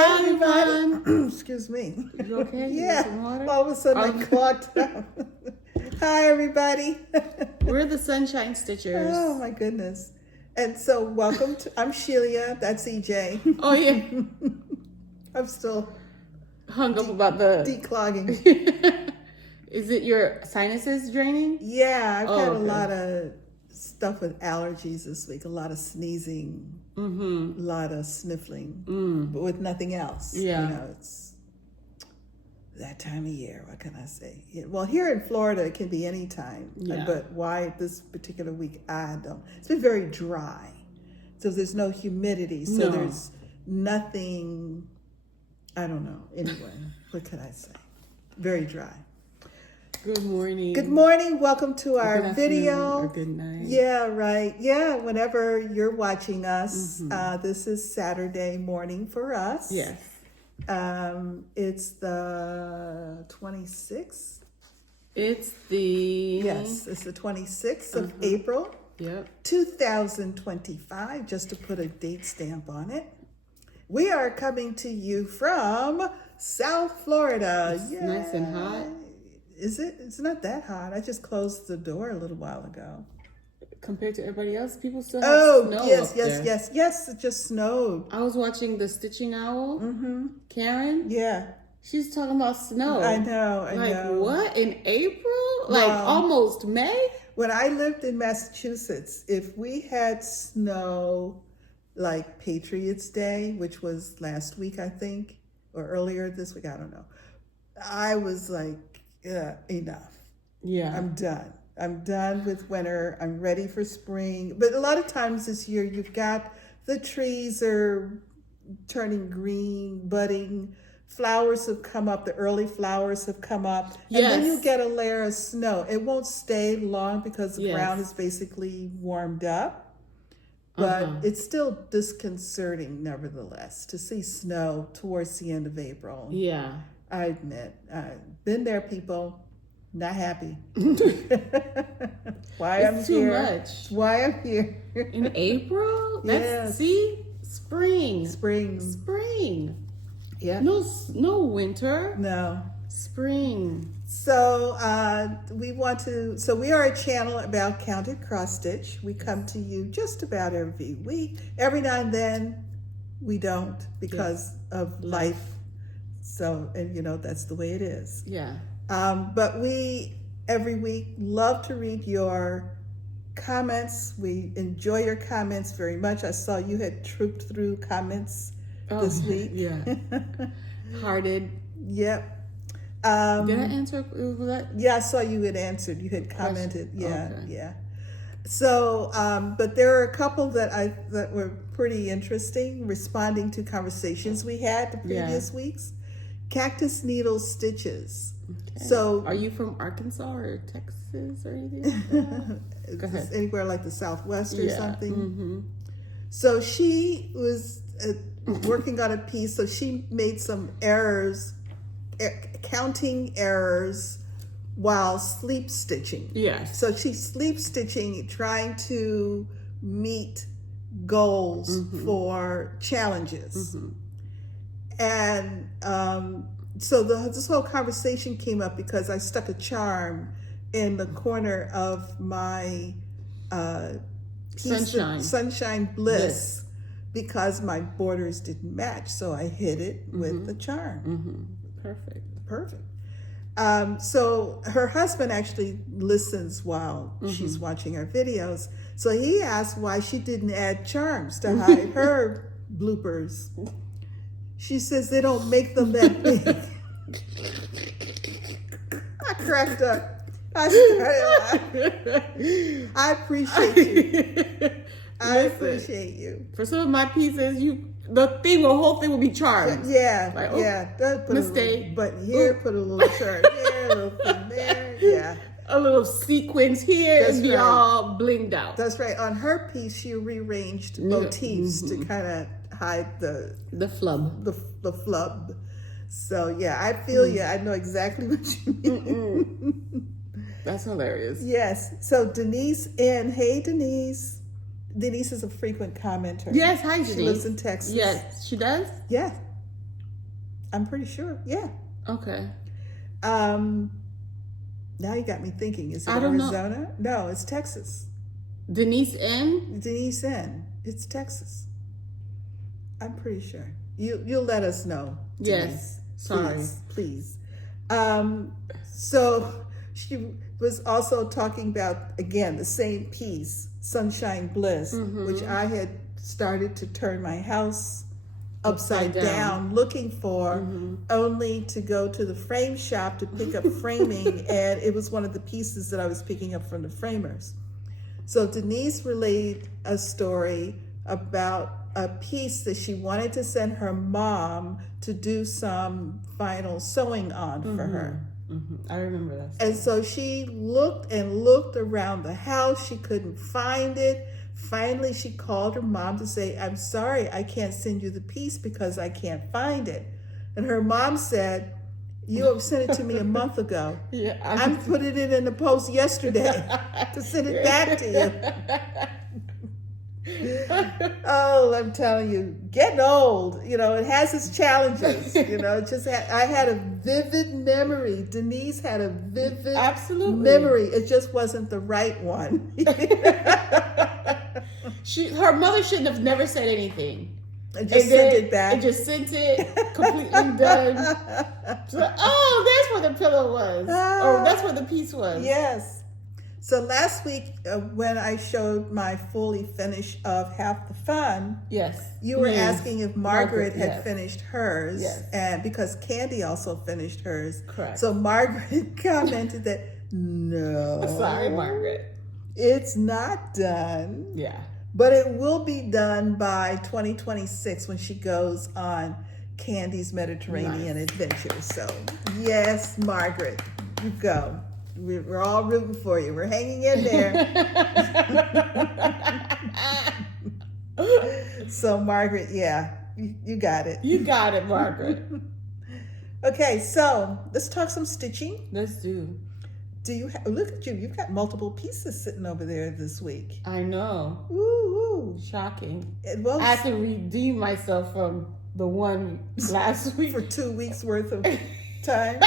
Hi, everybody. Excuse me. You okay? You Yeah. want some water? All of a sudden I clogged up. Hi, everybody. We're the Sunshine Stitchers. Oh, my goodness. And so welcome to, I'm Shelia. That's EJ. Oh, yeah. I'm still Hung up about the... declogging. Is it your sinuses draining? Yeah, I've had a okay. lot of stuff with allergies this week. A lot of sneezing. A lot of sniffling. But with nothing else. Yeah. You know, it's that time of year. What can I say? Well, here in Florida, it can be any time. Yeah. But why this particular week, I don't. It's been very dry. So there's no humidity. So there's nothing, I don't know. Anyway, what can I say? Very dry. Good morning. Good morning. Welcome to our Good video. or good night. Yeah, right. Yeah, whenever you're watching us, this is Saturday morning for us. Yes. It's the 26th. It's the... Yes, it's the 26th of April, Yep. 2025, just to put a date stamp on it. We are coming to you from South Florida. It's nice and hot. Is it? It's not that hot. I just closed the door a little while ago. Compared to everybody else, people still have snow yes, up yes, there. yes, yes. It just snowed. I was watching the Stitching Owl. Karen. Yeah. She's talking about snow. I know, I know. Like, what? In April? Like, almost May? When I lived in Massachusetts, if we had snow like Patriots Day, which was last week, I think, or earlier this week, I don't know. I was like, enough. Yeah. I'm done. I'm done with winter. I'm ready for spring. But a lot of times this year, you've got the trees are turning green, budding. Flowers have come up. The early flowers have come up. And then you get a layer of snow. It won't stay long because the ground is basically warmed up. But it's still disconcerting, nevertheless, to see snow towards the end of April. Yeah. I admit. I've been there, people. Not happy. Why I'm too here. much. Why I'm here. In April? Yes. See? Spring. Spring. Yeah. No winter. No. Spring. So we are a channel about counted cross stitch. We come to you just about every week. Every now and then we don't because of life. So, and you know, that's the way it is. Yeah. But we, every week, love to read your comments. We enjoy your comments very much. I saw you had trooped through comments this week. Yeah. Hearted. Yep. Did I answer that? Yeah, I saw you had answered. You had commented. Yeah, Okay. yeah. So, but there are a couple that were pretty interesting, responding to conversations we had the previous weeks. Cactus needle stitches. Okay. So, are you from Arkansas or Texas or anything? Go ahead. Anywhere like the Southwest or something. So she was working on a piece. So she made some errors, counting errors while sleep stitching. Yes. So she's sleep stitching, trying to meet goals for challenges. And so this whole conversation came up because I stuck a charm in the corner of my Sunshine Bliss because my borders didn't match. So I hid it with the charm. Perfect. So her husband actually listens while she's watching our videos. So he asked why she didn't add charms to hide her bloopers. She says they don't make them that big. I cracked up. I started laughing. I appreciate you. I appreciate you. For some of my pieces, the whole thing will be charmed. Yeah, like, Put mistake. A little button here, put a little charm here, a little thing there. Yeah. A little sequence here and be all blinged out. That's right. On her piece, she rearranged motifs to kind of hide the flub. The flub. So yeah, I feel you. I know exactly what you mean. That's hilarious. Yes. So Denise N. Hey Denise. Denise is a frequent commenter. Yes, hi Denise. She lives in Texas. Yes, she does? Yeah. I'm pretty sure. Yeah. Okay. Now you got me thinking. Is it I don't Arizona? No, it's Texas. Denise N? Denise N. It's Texas. I'm pretty sure. You'll let us know. Denise. Yes. Sorry. Please. So she was also talking about, again, the same piece, Sunshine Bliss, which I had started to turn my house upside down looking for, only to go to the frame shop to pick up framing, and it was one of the pieces that I was picking up from the framers. So Denise relayed a story about a piece that she wanted to send her mom to do some final sewing on for her. I remember that story. And so she looked and looked around the house. She couldn't find it. Finally, she called her mom to say, I'm sorry, I can't send you the piece because I can't find it. And her mom said, you have sent it to me a month ago. Yeah, I put it in the post yesterday to send it back to you. Oh, I'm telling you, getting old, it has its challenges. I had a vivid memory. Denise had a vivid memory. It just wasn't the right one. Her mother shouldn't have never said anything. And just sent it back. And just sent it completely done. So, oh, that's where the pillow was. Or that's where the piece was. Yes. So last week, when I showed my fully finish of Half the Fun, you were asking if Margaret had finished hers, and because Candy also finished hers. Correct. So Margaret commented that, no. Sorry, Margaret. It's not done. Yeah. But it will be done by 2026 when she goes on Candy's Mediterranean Adventure. So, yes, Margaret, you go. We're all rooting for you. We're hanging in there. So, Margaret, you got it. You got it, Margaret. Okay, so let's talk some stitching. Let's do. Look at you. You've got multiple pieces sitting over there this week. I know. Woo! Shocking. Well, I had to redeem myself from the one last week. For 2 weeks worth of time.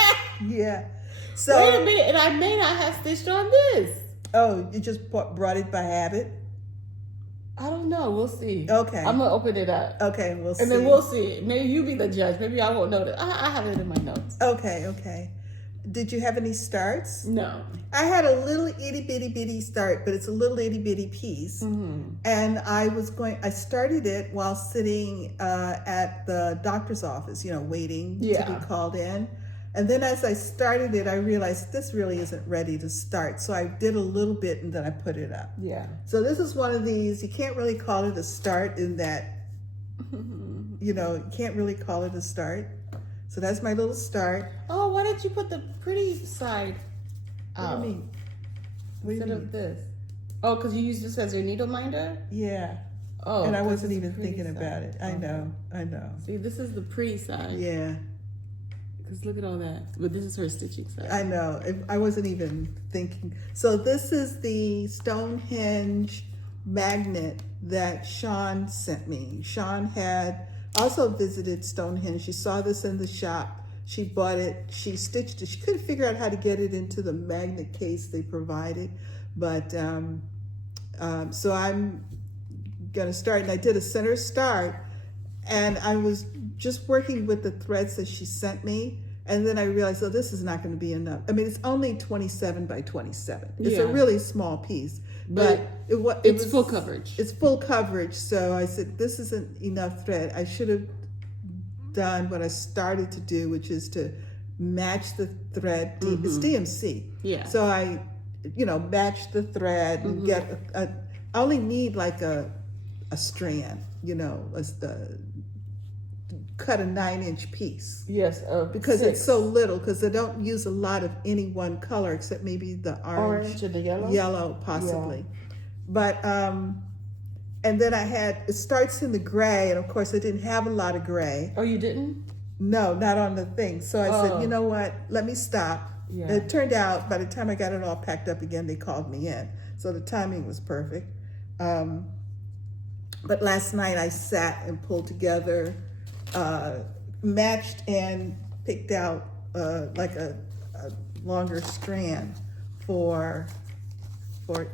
Yeah. So wait a minute, and I may not have stitched on this. Oh, you just brought it by habit? I don't know. We'll see. Okay. I'm going to open it up. Okay, we'll see. And then we'll see. Maybe you be the judge. Maybe I won't know that. I have it in my notes. Okay. Did you have any starts? No. I had a little itty bitty start, but it's a little itty bitty piece. And I started it while sitting at the doctor's office, waiting to be called in. And then as I started it, I realized this really isn't ready to start. So I did a little bit and then I put it up. Yeah. So this is one of these, you can't really call it a start in that, you can't really call it a start. So that's my little start. Oh, why didn't you put the pretty side out? What do you mean? Instead of this? Oh, because you used this as your needle minder? Yeah. Oh. And I wasn't even thinking about it. I know. See, this is the pretty side. Yeah. Because look at all that. But this is her stitching side. I know. I wasn't even thinking. So this is the Stonehenge magnet that Sean sent me. Sean had also visited Stonehenge. She saw this in the shop. She bought it. She stitched it. She couldn't figure out how to get it into the magnet case they provided. But so I'm going to start. And I did a center start. And I was just working with the threads that she sent me. And then I realized, this is not going to be enough. I mean, it's only 27 by 27. It's a really small piece. But it's full coverage. It's full coverage. So I said, this isn't enough thread. I should have done what I started to do, which is to match the thread. It's DMC. Yeah. So I, match the thread and get I only need like a strand, cut a 9-inch piece. Yes, because 6. it's so little. Because I don't use a lot of any one color except maybe the orange and the yellow. Yellow, possibly. Yeah. But and then it starts in the gray, and of course I didn't have a lot of gray. Oh, you didn't? No, not on the thing. So I said, you know what? Let me stop. Yeah. And it turned out by the time I got it all packed up again, they called me in. So the timing was perfect. But last night I sat and pulled together matched and picked out like a longer strand for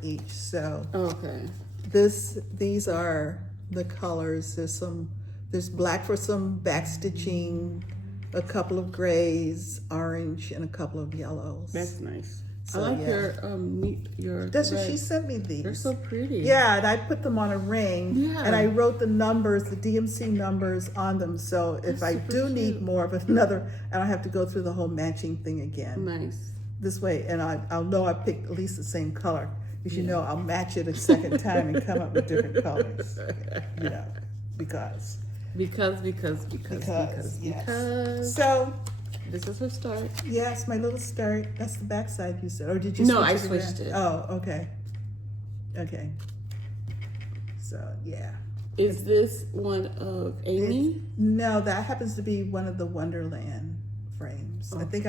each. So Okay. these are the colors. There's black for some back stitching, a couple of grays, orange, and a couple of yellows. That's nice. So, I like yeah. your That's what red. she sent me these. They're so pretty. Yeah, and I put them on a ring, Yeah. and I wrote the numbers, the DMC numbers on them. So if That's I super do need cute. more of another, I don't have to go through the whole matching thing again. Nice. This way, and I'll know I picked at least the same color. Because you know I'll match it a second time and come up with different colors. You know, because. Yes. So, this is her start. yes, my little start. That's the back side you said. Or did you No, switch I it switched around? it. Oh, okay. Okay. So, yeah. Is this one of Amy? No, that happens to be one of the Wonderland frames. I think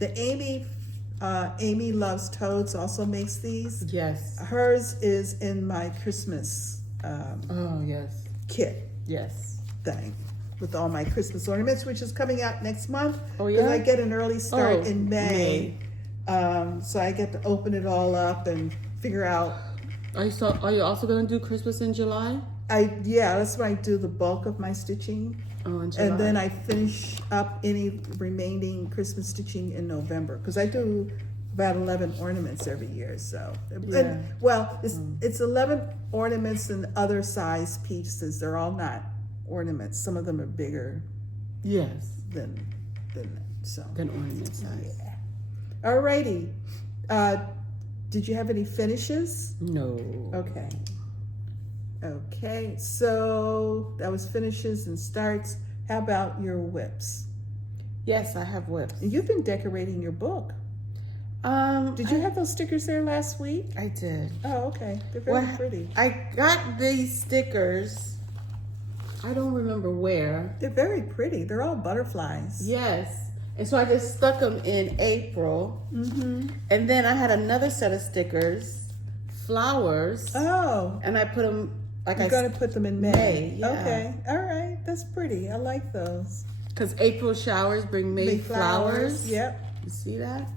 the Amy Loves Toads also makes these. Yes. Hers is in my Christmas Oh, yes. kit Yes. thing with all my Christmas ornaments, which is coming out next month. Oh, Because yeah? I get an early start Oh, in May. So I get to open it all up and figure out. Are you also going to do Christmas in July? That's when I do the bulk of my stitching. Oh, in July. And then I finish up any remaining Christmas stitching in November, because I do about 11 ornaments every year. So, Yeah. it's 11 ornaments and other size pieces. They're all not ornaments. Some of them are bigger Yes. than that. So, Then ornament size. yeah. Alrighty. Did you have any finishes? No. Okay. Okay, so that was finishes and starts. How about your whips? Yes, I have whips. You've been decorating your book. Did you have those stickers there last week? I did. Oh, okay. They're very Well, pretty. I got these stickers. I don't remember where. They're very pretty. They're all butterflies. Yes. And so I just stuck them in April. Mm-hmm. And then I had another set of stickers, flowers, Oh, and I put them like you're going to put them in May. May, yeah. Okay. All right. That's pretty. I like those. because April showers bring May flowers. Yep. You see that?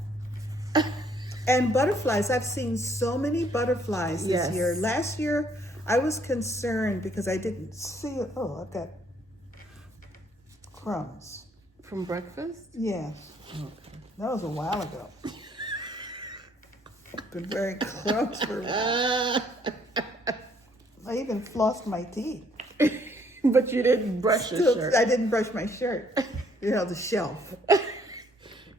And butterflies. I've seen so many butterflies this Yes. year. Last year, I was concerned because I didn't see it. Oh, I've got crumbs. From breakfast? Yeah, Okay. that was a while ago. Been wearing crumbs for. I even flossed my teeth. But you didn't brush your shirt. I didn't brush my shirt. You know, the shelf, the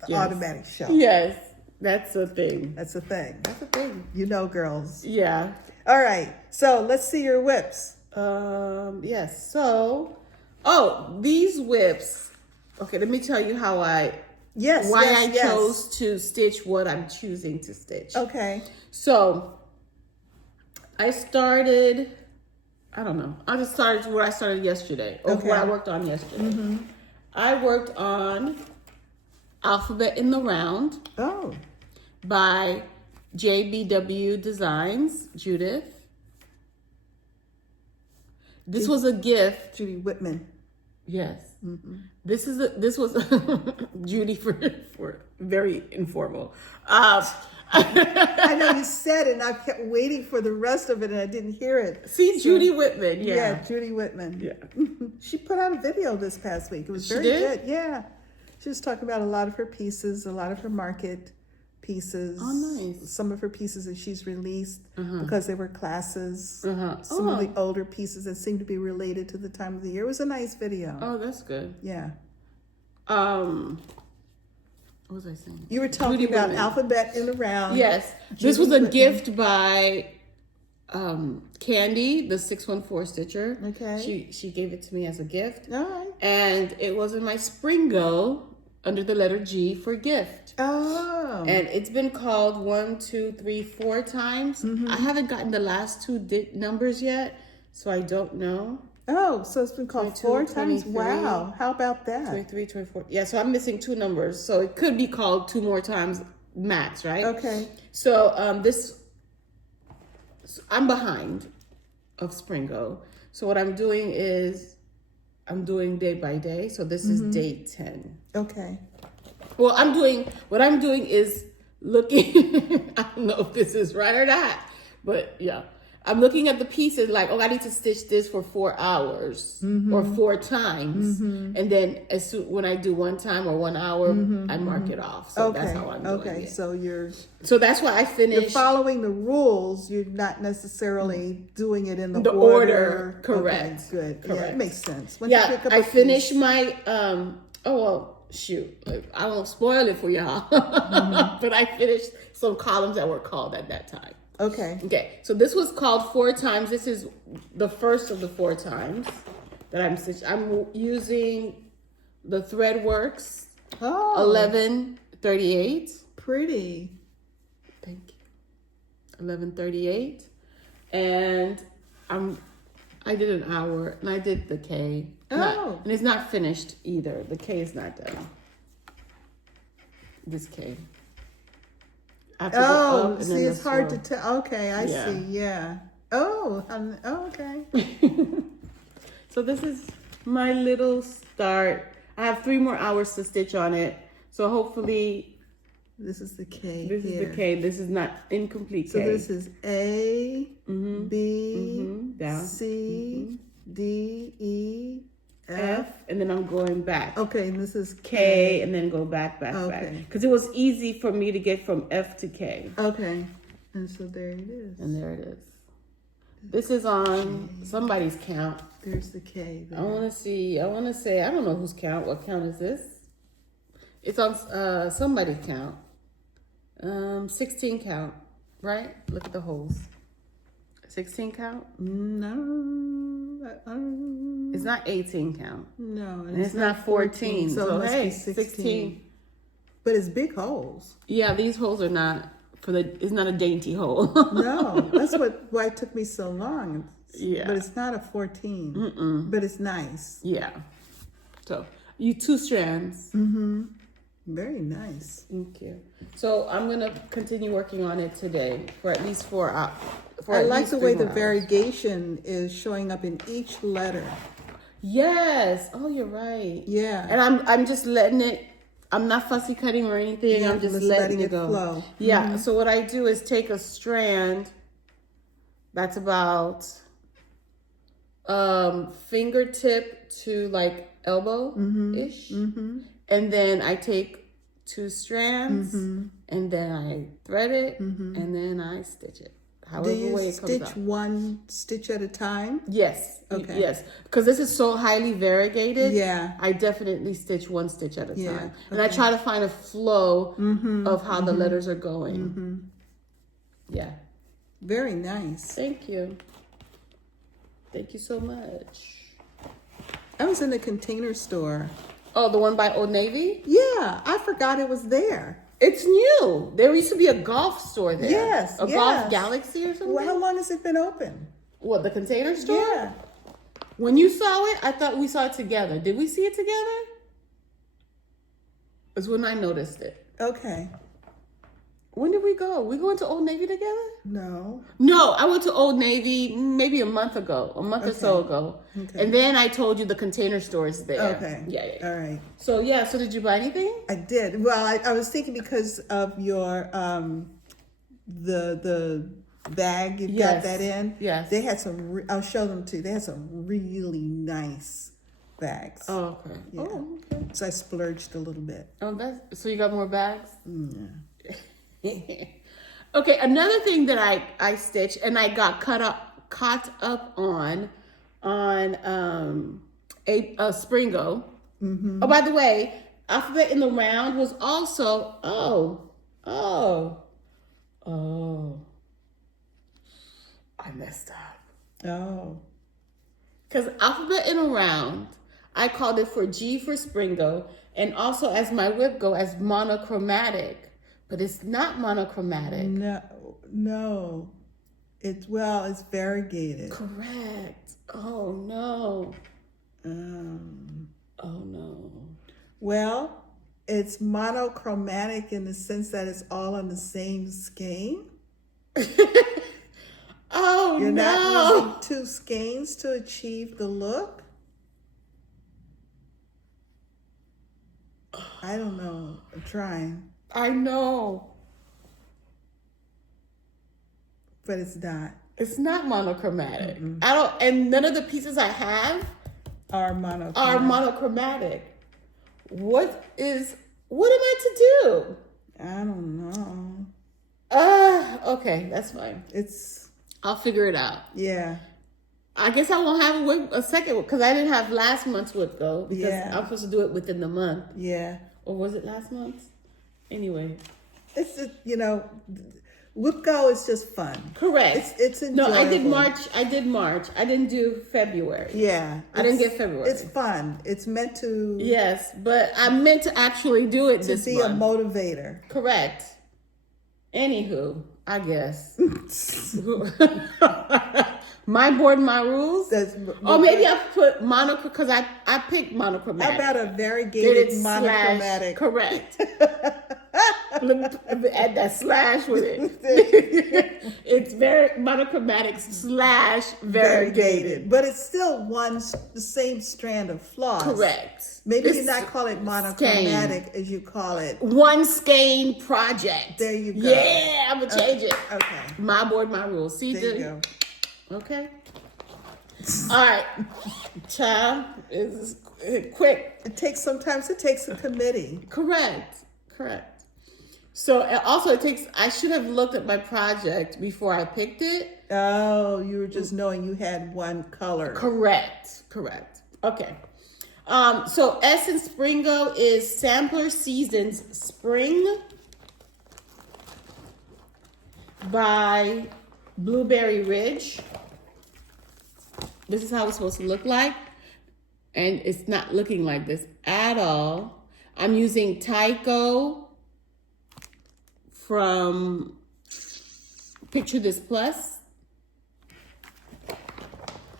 Yes. automatic shelf. Yes, that's a thing. That's a thing. That's a thing. You know, girls. Yeah. All right, so let's see your whips. Yes. So, these whips. Okay, let me tell you how I chose to stitch what I'm choosing to stitch. Okay. So, I started. I don't know. I just started where I started yesterday, or Okay. what I worked on yesterday. I worked on Alphabet in the Round Oh, by JBW Designs, Judith. This was a gift. Judy Whitman. Yes. This was Judy for very informal. I know you said it, and I kept waiting for the rest of it, and I didn't hear it. See, Judy Whitman. Yeah. Judy Whitman. Yeah. She put out a video this past week. It was She very did? good. Yeah. She was talking about a lot of her pieces, a lot of her market pieces. Oh, nice. Some of her pieces that she's released because they were classes. Uh-huh. Some of the older pieces that seemed to be related to the time of the year. It was a nice video. Oh, that's good. Yeah. What was I saying? You were talking Judy about Whitman. Alphabet in the Round. Yes. Judy This was a Whitman. gift by Candy, the 614 Stitcher. Okay. She gave it to me as a gift. All right. And it was in my SPRINGO under the letter G for gift. Oh. And it's been called 1, 2, 3, 4 times. I haven't gotten the last two numbers yet, so I don't know. Oh, so it's been called 22, 4 times? 23. Wow. How about that? 23, 24. Yeah, so I'm missing 2 numbers. So it could be called 2 more times max, right? Okay. So I'm behind of SPRINGO. So what I'm doing is I'm doing day by day. So this is day 10. Okay. Well, what I'm doing is looking, I don't know if this is right or not, but yeah. I'm looking at the pieces like, oh, I need to stitch this for 4 hours or 4 times. And then when I do 1 time or 1 hour, I mark it off. So that's how I'm doing it. So that's why I finished. You're following the rules. You're not necessarily doing it in the order. Correct. Okay, good. Correct. Yeah, it makes sense. I finished my, shoot, I won't spoil it for y'all. But I finished some columns that were called at that time. Okay, so this was called 4 times. This is the first of the 4 times that I'm stitching. I'm using the Threadworks 1138. Pretty. Thank you. 1138. And I did an hour and I did the K. And it's not finished either. The K is not done. This K. See, it's hard to tell. Okay, I see. Yeah. Okay. So this is my little start. I have 3 more hours to stitch on it. So hopefully, this is the K. This is the K. This is not incomplete K. So this is A, B, down. C, D, E, F, and then I'm going back. Okay, and this is K, and then go back. Because it was easy for me to get from F to K. Okay, and so there it is. And there it is. This is on somebody's count. There's the K there. I want to say, I don't know whose count. What count is this? It's on somebody's count. 16 count, right? Look at the holes. 16 count? No. It's not 18 count. No. And it's not 14. So it hey, must be 16. But it's big holes. Yeah, these holes are not it's not a dainty hole. No, that's why it took me so long. Yeah. But it's not a 14. But it's nice. Yeah. So you 2 strands. Very nice. Thank you. So I'm gonna continue working on it today for at least 4 hours. I like the way the variegation is showing up in each letter. Yes. Oh, you're right. Yeah. And I'm just letting it. I'm not fussy cutting or anything. Yeah, I'm just letting it go. Flow. Yeah. So what I do is take a strand that's about fingertip to like elbow ish, and then I take 2 strands, and then I thread it, and then I stitch it. However Do you way it comes stitch out. 1 stitch at a time? Yes. Okay. Yes. Because this is so highly variegated. Yeah. I definitely stitch 1 stitch at a Yeah. time. And I try to find a flow of how the letters are going. Yeah. Very nice. Thank you. Thank you so much. I was in the Container Store. Oh, the one by Old Navy? Yeah, I forgot it was there. It's new. There used to be a golf store there. Yes, A Golf Galaxy or something? Well, how long has it been open? What, the Container Store? Yeah. When you saw it, I thought we saw it together. Did we see it together? It's when I noticed it. Okay. When did we go? We going to Old Navy together? No. No, I went to Old Navy maybe a month or so ago. Okay. And then I told you the Container Store is there. Okay. Yeah. All right. So so did you buy anything? I did. Well, I was thinking because of your the bag you got that in. Yes. They had some. I'll show them to you. They had some really nice bags. Oh, okay. Yeah. Oh, okay. So I splurged a little bit. Oh, so you got more bags? Yeah. Okay, another thing that I stitched and I got caught up on a Springo. Oh, by the way, Alphabet in the Round was also I messed up. Oh. Because Alphabet in a Round, I called it for G for Springo, and also as my whip go as monochromatic. But it's not monochromatic. No. It's variegated. Correct. Oh no. Oh no. Well, it's monochromatic in the sense that it's all on the same skein. Oh, You're not using 2 skeins to achieve the look. I don't know. I'm trying, I know. but it's not. It's not monochromatic. I don't, and none of the pieces I have Are monochromatic. are monochromatic. What am I to do? I don't know. Okay, that's fine. I'll figure it out. Yeah. I guess I won't have a second because I didn't have last month's whip go because Yeah. I'm supposed to do it within the month. Yeah. Or was it last month? Anyway. It's just, Whip Go is just fun. Correct. It's enjoyable. No, I did March. I didn't do February. Yeah. I didn't get February. It's fun. It's meant to Yes, but I meant to actually do it this be month. a motivator. Correct. Anywho, I guess. My board, my rules. Maybe I put because I picked monochromatic. How about a variegated monochromatic? Correct. Let me add that slash with it. It's very monochromatic / variegated. But it's still the same strand of floss. Correct. Maybe you not call it monochromatic as you call it. One skein project. There you go. Yeah, I'm going to change it. Okay. My board, my rules. See, there you go. Okay. All right. Child is quick. Sometimes it takes a committee. Correct. So also I should have looked at my project before I picked it. Oh, you were just knowing you had one color. Correct. Okay. So Essence Springo is Sampler Seasons Spring by Blueberry Ridge. This is how it's supposed to look like. And it's not looking like this at all. I'm using Tyco from Picture This Plus.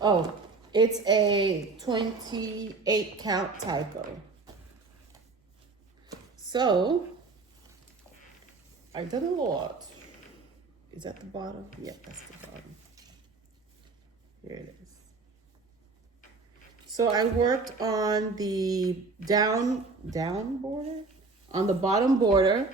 Oh, it's a 28 count Tyco. So, I've done a lot. Is that the bottom? Yeah, that's the bottom. Here it is. So I worked on the down border, on the bottom border.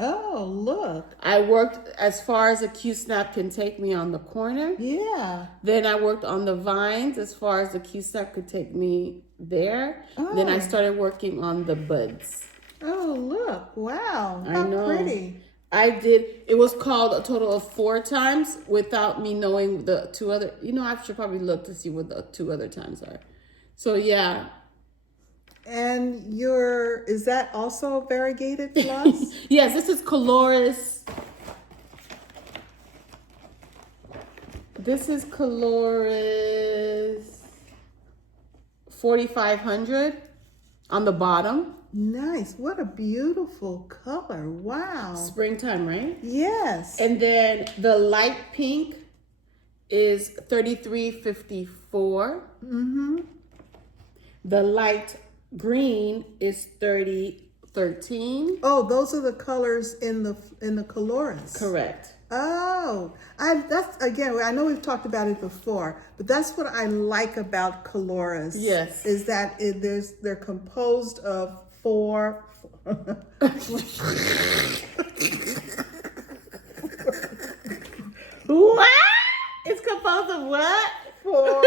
Oh, look. I worked as far as a Q-snap can take me on the corner. Yeah. Then I worked on the vines as far as the Q-snap could take me there. Oh. Then I started working on the buds. Oh, look. Wow. I How know. pretty. It was called a total of 4 times without me knowing the 2 other, I should probably look to see what the 2 other times are. So yeah. And is that also variegated floss? Yes, this is Coloris. This is Coloris 4500 on the bottom. Nice. What a beautiful color. Wow. Springtime, right? Yes. And then the light pink is 3354. Mm-hmm. The light green is 3013. Oh, those are the colors in the Coloris. Correct. Oh, that's again. I know we've talked about it before, but that's what I like about Coloris. Yes, is that they're composed of 4. What? It's composed of what? 4.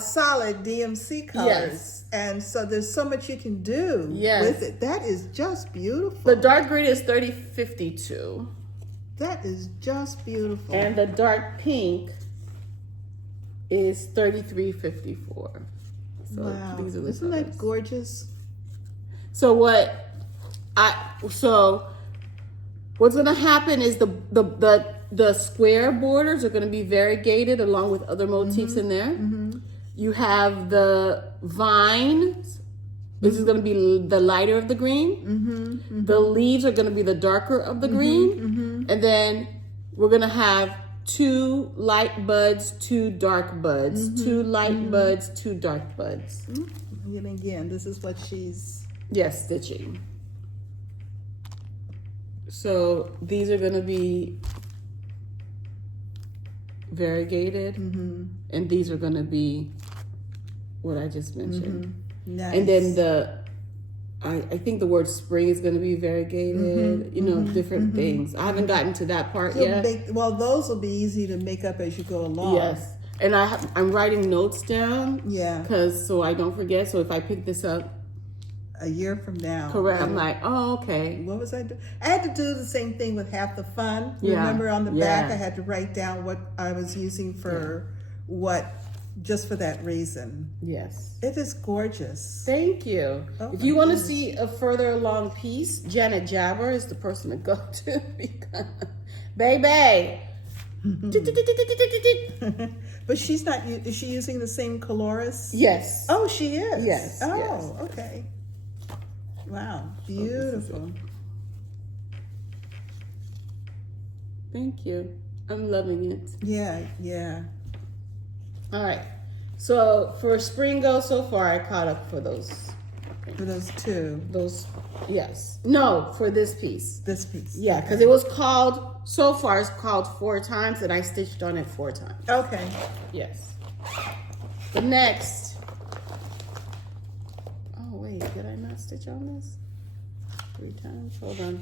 Solid DMC colors. Yes. And so there's so much you can do with it. That is just beautiful. The dark green is 3052. That is just beautiful. And the dark pink is 3354. So wow. These are the Isn't colors. that gorgeous? So what's gonna happen is the square borders are gonna be variegated along with other motifs in there. Mm-hmm. You have the vines. This is gonna be the lighter of the green. Mm-hmm. Mm-hmm. The leaves are gonna be the darker of the green. Mm-hmm. And then we're gonna have 2 light buds, 2 dark buds, 2 light buds, 2 dark buds. And again, this is what she's... Yes, stitching. So these are going to be variegated, and these are going to be what I just mentioned. Nice. And then I think the word spring is going to be variegated, you know, different things. I haven't gotten to that part yet. Well, those will be easy to make up as you go along. Yes. And I'm writing notes down. Yeah. So I don't forget. So if I pick this up a year from now. Correct. I'm like, oh, okay. What was I doing? I had to do the same thing with Half the Fun. Yeah. Remember on the back, I had to write down what I was using for what, just for that reason. Yes. It is gorgeous. Thank you. Oh, if you want to see a further along piece, Jeannette Jabber is the person to go to. Because, baby. But she's not, is she using the same colorist? Yes. Oh, she is? Yes. Oh, yes. Okay. Wow, beautiful. Thank you. I'm loving it. Yeah. All right. So for SPRINGO, so far I caught up for those. For those two. Yes. No, for this piece. This piece. Yeah, because it was called, so far it's called 4 times, and I stitched on it 4 times. Okay. Yes. The next. Oh, wait, did I not stitch on this? 3 times? Hold on.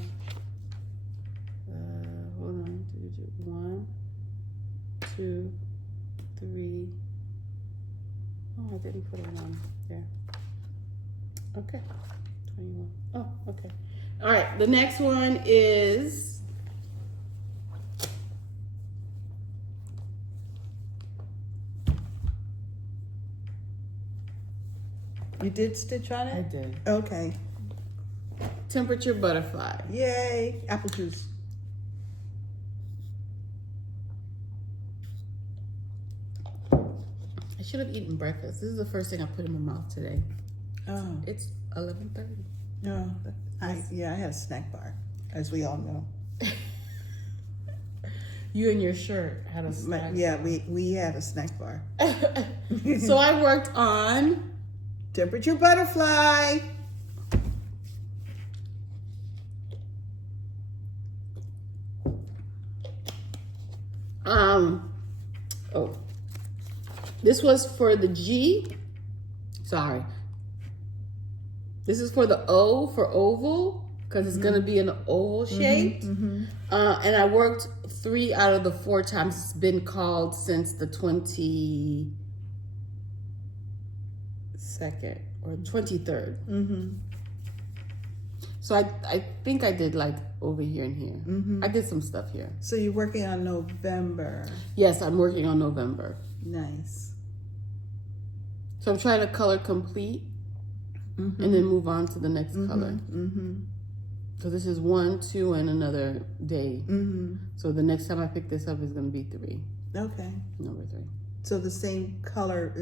Hold on. 1, 2, 3. Oh, I didn't put it on there. Okay. 21. Oh, okay. All right. The next one is You did stitch on it? I did. Okay. Temperature butterfly. Yay. Apple juice. I should have eaten breakfast. This is the first thing I put in my mouth today. Oh. It's 11:30. No. I had a snack bar, as we all know. You and your shirt had a snack. Yeah, we had a snack bar. So I worked on Temperature butterfly. This was for the G. Sorry. This is for the O for oval, because it's going to be an oval shape. And I worked 3 out of the 4 times it's been called since the 22nd or 23rd. So I think I did like over here and here. I did some stuff here. So you're working on November. Yes, I'm working on November. Nice. So I'm trying to color complete and then move on to the next color. So this is 1, 2, and another day. So the next time I pick this up is going to be 3. Okay. Number 3. So the same color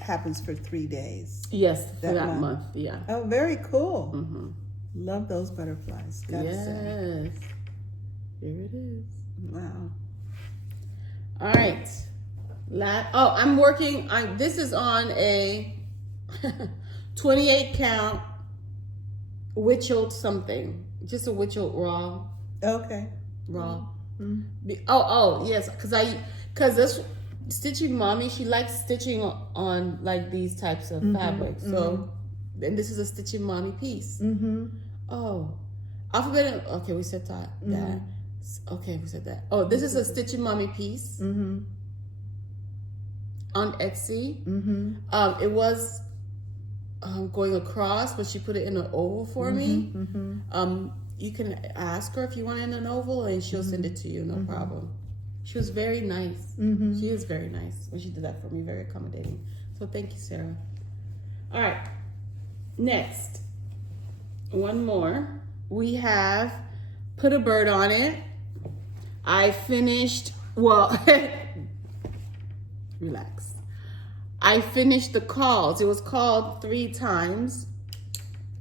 happens for 3 days. Yes, for that month. Yeah. Oh, very cool. Love those butterflies. Gotta say. Here it is. Wow. All right. I'm working on, this is on a 28 count witched something. Just a witched raw. Okay. Raw. Oh, yes. Because this Stitching Mommy, she likes stitching on like these types of fabrics. So, and this is a Stitching Mommy piece. Oh, alphabet. Okay, we said that. Okay, we said that. Oh, this is a Stitching Mommy piece on Etsy. It was going across, but she put it in an oval for me. You can ask her if you want it in an oval, and she'll send it to you. No problem. She was very nice. She is very nice when she did that for me. Very accommodating. So thank you, Sarah. All right. Next, one more. We have put a bird on it. I finished. Well, relax. I finished the calls. It was called 3 times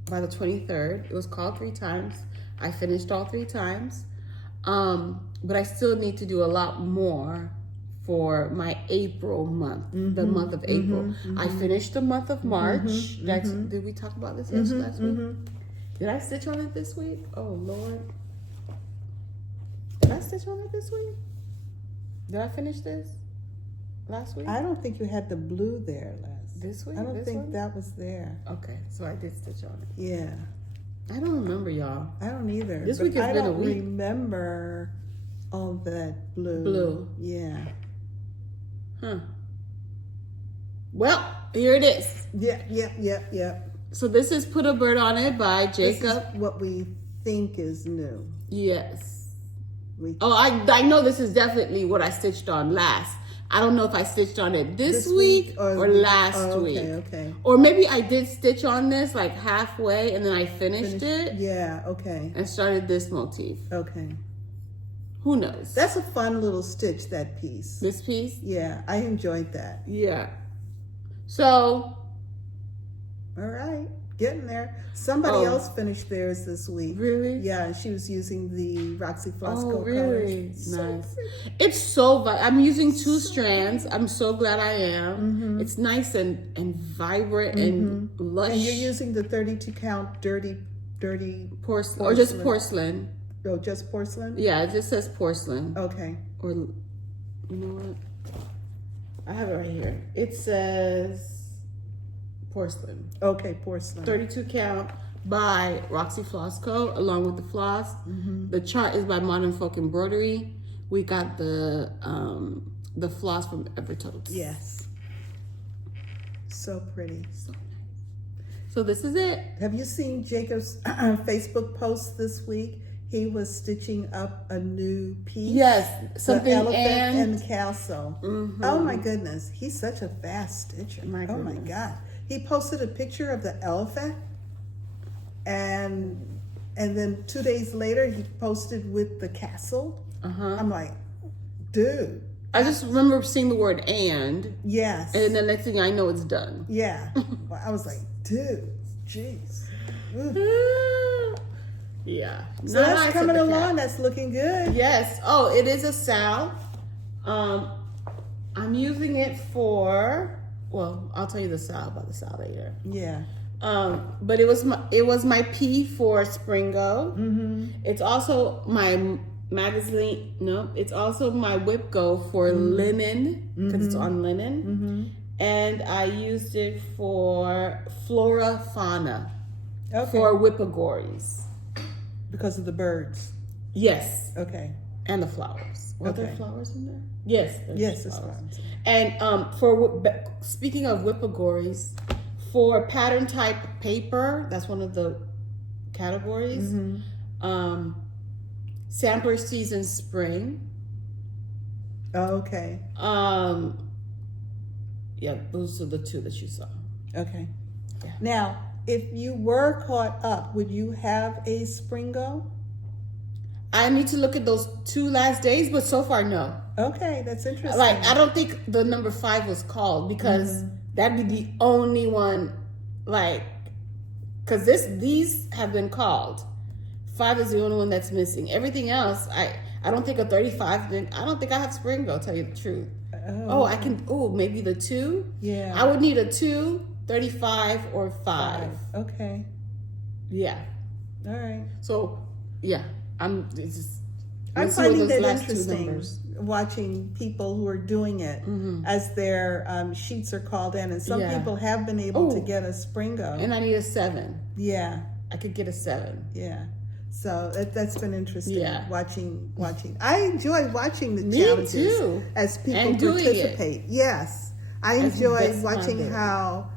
by the 23rd. It was called 3 times. I finished all 3 times. But I still need to do a lot more for my April month, the month of April. I finished the month of March. Did we talk about this last week? Did I stitch on it this week? Oh, Lord. Did I stitch on it this week? Did I finish this last week? I don't think you had the blue there last. This week? I don't This think one? that was there. Okay, so I did stitch on it. Yeah. I don't remember, y'all. I don't either. This but week has I been a don't week. remember all that blue. Blue. Yeah. Huh. Well, here it is. Yeah. So this is Put a Bird on It by This Jacob. is what we think is new. Yes. We Oh, I know this is definitely what I stitched on last. I don't know if I stitched on it this week or last week. Okay. Or maybe I did stitch on this like halfway and then I finished it Yeah, okay. and started this motif. Okay. Who knows? That's a fun little stitch, that piece. This piece? Yeah, I enjoyed that. Yeah. So, All right, getting there. Somebody Oh. else finished theirs this week. really? Yeah, she was using the Roxy Floss Co Oh, really? colors. Nice. It's so, I'm using 2 strands. I'm so glad I am. It's nice and vibrant and lush. And you're using the 32 count dirty porcelain. Or just porcelain. Oh, just porcelain? Yeah, it just says porcelain. Okay. Or, you know what? I have it right here. It says porcelain. Okay, porcelain. 32 count by Roxy Floss Co. along with the floss. The chart is by Modern Folk Embroidery. We got the floss from Evertote. Yes. So pretty. So this is it. Have you seen Jacob's Facebook post this week? He was stitching up a new piece. Yes, The something elephant and and castle. Oh my goodness, he's such a fast stitcher. My Oh my goodness. God. He posted a picture of the elephant and then 2 days later he posted with the castle. I'm like, dude. I just remember seeing the word and Yes. the next thing I know it's done. Yeah. I was like, dude, jeez. Ooh. Yeah. So that's coming along. That's looking good. Yes. Oh, it is a salve. I'm using it for, well, I'll tell you the salve about the salve later. Yeah. But it was my P for Springo. It's also my magazine. No, it's also my Whip Go for linen because it's on linen. And I used it for flora, fauna for whippagories. Because of the birds. Yes, Okay. and the flowers. Were there Okay. flowers in there? Yes. Yes, it's fine. And speaking of whippagories, for pattern type paper, that's one of the categories. Samper season spring. Oh, okay. Yeah, those are the 2 that you saw. Okay. Yeah. Now, if you were caught up, would you have a Springo? I need to look at those 2 last days, but so far no. Okay, that's interesting. Like I don't think the number 5 was called because that'd be the only one. Like, because these have been called. 5 is the only one that's missing. Everything else, I don't think a 35. I don't think I have Springo. Tell you the truth. I can. Oh, maybe the 2. Yeah. I would need a 2, 35, or 5. Okay. Yeah. All right. So, yeah, I'm finding that interesting, watching people who are doing it as their sheets are called in, and some people have been able to get a Springo. And I need a 7. Yeah. I could get a 7. Yeah. So that's been interesting. Yeah. Watching. I enjoy watching the Me challenges too. as people And doing participate. Yes. I As enjoy best my watching ability. how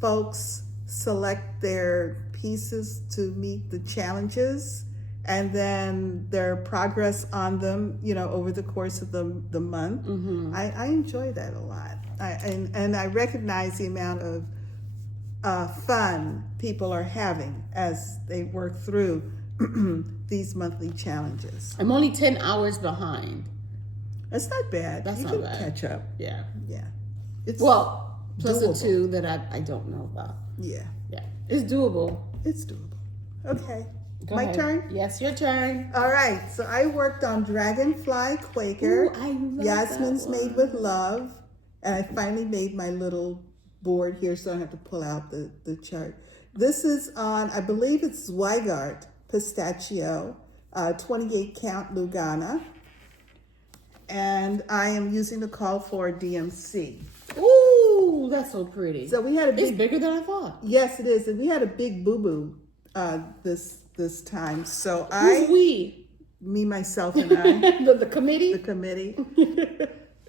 folks select their pieces to meet the challenges and then their progress on them, over the course of the month. I enjoy that a lot. And I recognize the amount of fun people are having as they work through these monthly challenges. I'm only 10 hours behind. That's not bad. That's you not can bad. catch up. Yeah. Yeah. It's Well, plus doable. the 2 that I don't know about. Yeah. Yeah. It's doable. It's doable. Okay. Go My ahead. turn? Yes, your turn. All right. So I worked on Dragonfly Quaker. Ooh, I love Yasmin's that Made with Love. And I finally made my little board here, so I don't have to pull out the chart. This is on, I believe it's Zweigart Pistachio, 28 count Lugana. and I am using the call for DMC. Ooh, that's so pretty. So we had a big, it's bigger than I thought. Yes, it is, and we had a big boo-boo this time. So Who's we? Me, myself, and I. The committee? The committee.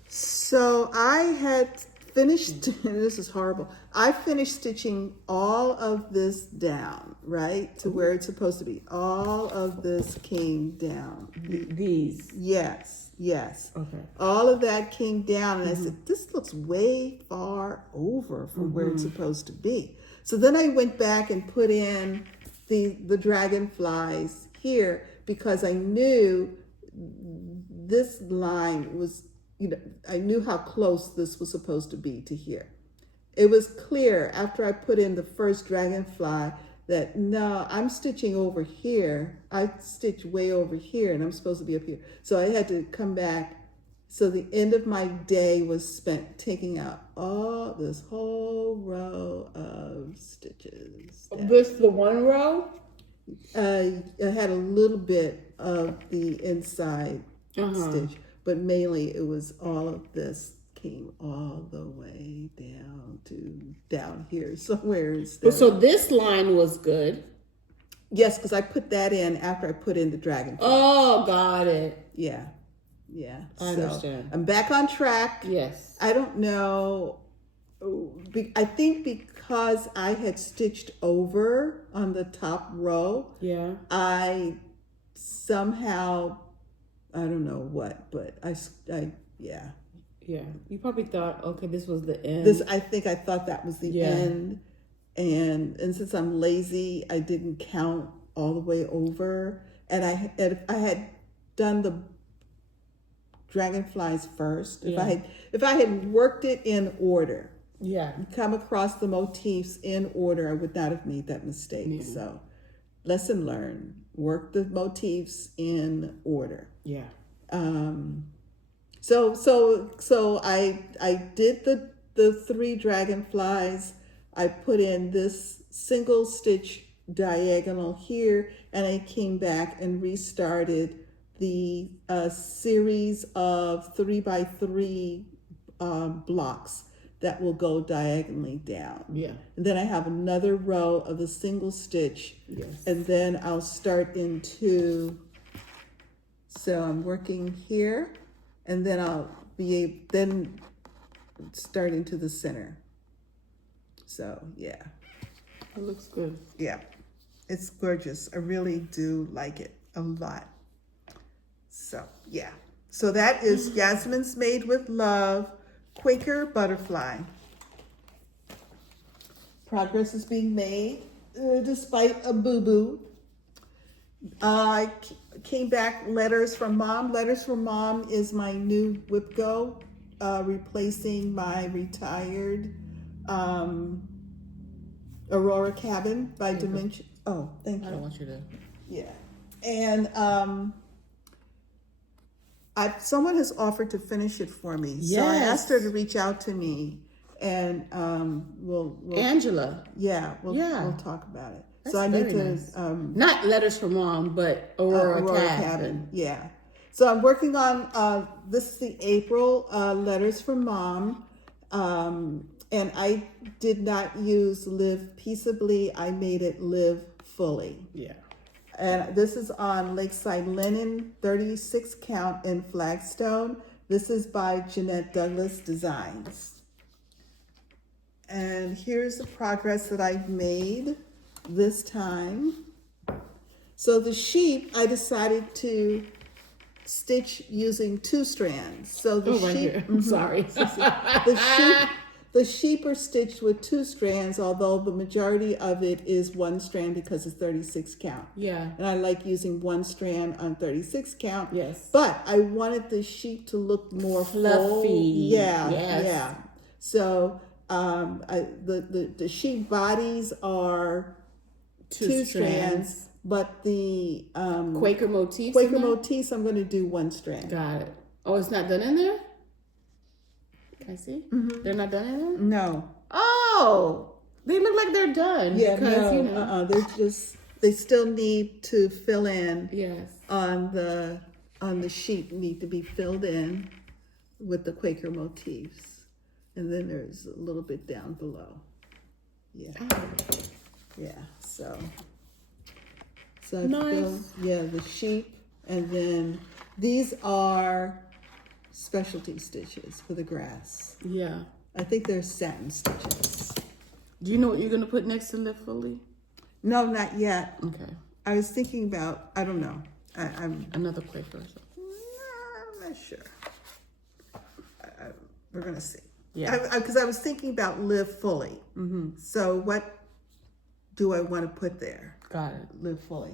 So I had finished, this is horrible. I finished stitching all of this down, right? To where it's supposed to be. All of this came down. These. Yes, yes. Okay. All of that came down, and I said, this looks way far over from where it's supposed to be. So then I went back and put in the dragonflies here, because I knew this line was, I knew how close this was supposed to be to here. It was clear after I put in the first dragonfly that no, I'm stitching over here. I stitched way over here, and I'm supposed to be up here. So I had to come back. So the end of my day was spent taking out all this whole row of stitches. This the one row? I had a little bit of the inside stitch, but mainly it was all of this came all the way down here somewhere instead. So this line was good. Yes, because I put that in after I put in the dragonfly. Oh, got it. Yeah. I understand. I'm back on track. Yes. I don't know. I think because I had stitched over on the top row, I somehow, I don't know what, but yeah. You probably thought, okay, this was the end. I think I thought that was the end, and since I'm lazy, I didn't count all the way over, and I had done the dragonflies first. If I had worked it in order. Come across the motifs in order, I would not have made that mistake. So, lesson learned: work the motifs in order. So I did the 3 dragonflies. I put in this single stitch diagonal here, and I came back and restarted the series of 3x3 blocks that will go diagonally down. And then I have another row of the single stitch. And then I'll start into, so I'm working here, and then I'll be then start into the center. So yeah. It looks good. Yeah, it's gorgeous. I really do like it a lot. So yeah. So that is Yasmin's Made with Love Quaker Butterfly. Progress is being made despite a boo-boo. I came back Letters from Mom. Letters from Mom is my new whip go, replacing my retired Aurora Cabin by Dimension. Oh, thank you. I don't want you to. Yeah. And someone has offered to finish it for me. Yes. So I asked her to reach out to me, and we'll Angela. Yeah, we'll talk about it. That's so I need to nice. Not Letters from Mom, but Aurora Cabin. Yeah. So I'm working on this is the April Letters from Mom, and I did not use Live Peaceably. I made it Live Fully. Yeah. And this is on Lakeside Linen, 36 count in Flagstone. This is by Jeannette Douglas Designs. And here's the progress that I've made this time. So the sheep, I decided to stitch using 2 strands. So the sheep, I'm sorry. The sheep are stitched with 2 strands, although the majority of it is 1 strand because it's 36 count. Yeah. And I like using 1 strand on 36 count. Yes. But I wanted the sheep to look more fluffy. Yeah. Yes. Yeah. So the sheep bodies are 2 strands, but the Quaker motifs. motifs, I'm going to do 1 strand. Got it. Oh, it's not done in there? Can I see? Mm-hmm. They're not done in there? No. Oh, they look like they're done. Yeah, because, they're just, they still need to fill in Yes. on the on the sheet need to be filled in with the Quaker motifs. And then there's a little bit down below. Yeah. Yeah, so I filled, the sheep, and then these are specialty stitches for the grass. Yeah. I think they're satin stitches. Do you know what you're going to put next to Live Fully? No, not yet. Okay. I was thinking about, I don't know. I'm another Quaker or something. I'm not sure. We're going to see. Yeah. Because I was thinking about Live Fully. Mm-hmm. So what do I want to put there? Got it. Live Fully.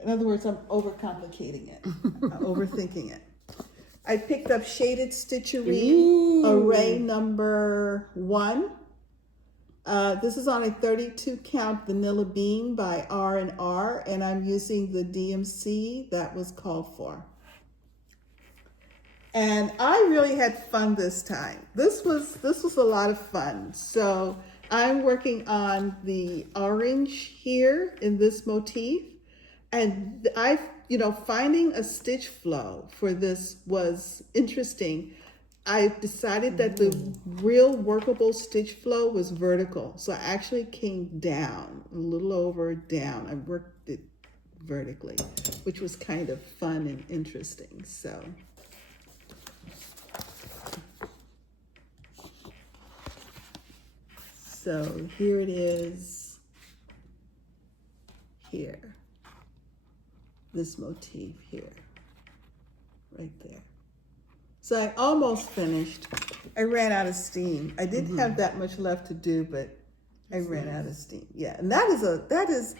In other words, I'm overcomplicating it. I'm overthinking it. I picked up Shaded Stitchery array number 1. This is on a 32 count vanilla bean by R&R, and I'm using the DMC that was called for. And I really had fun this time. This was a lot of fun. So I'm working on the orange here in this motif, and finding a stitch flow for this was interesting. I decided that the real workable stitch flow was vertical. So I actually came down, a little over down. I worked it vertically, which was kind of fun and interesting. So here it is, here, this motif here, right there. So I almost finished. I ran out of steam. I didn't have that much left to do, but I ran out of steam. Yeah, and it's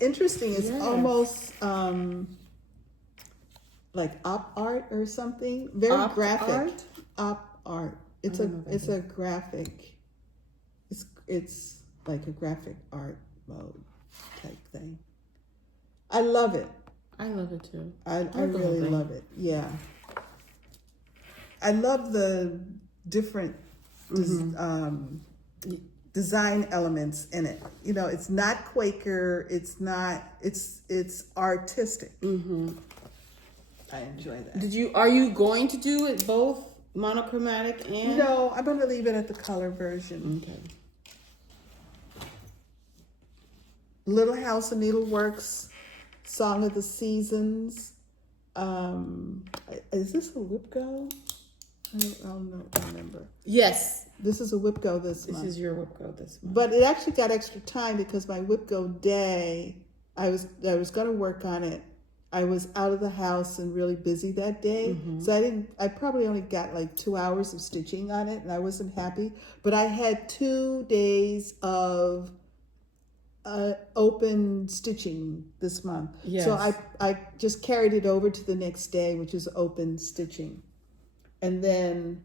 interesting. It's almost like op art or something. Very graphic. Op art. It's a graphic. It's like a graphic art mode type thing. I love it. I love it too. I really love it. Yeah. I love the different design elements in it. You know, it's not Quaker. It's artistic. Mm-hmm. I enjoy that. Are you going to do it both monochromatic and? No, I'm going to leave it at the color version. Okay. Little House of Needleworks, Song of the Seasons. Is this a whip go? I don't remember. Yes. This is a whip go this month. This is your whip go this month. But it actually got extra time because my whip go day, I was going to work on it. I was out of the house and really busy that day. Mm-hmm. So I probably only got like 2 hours of stitching on it, and I wasn't happy. But I had 2 days of open stitching this month. Yes. So I just carried it over to the next day, which is open stitching. And then,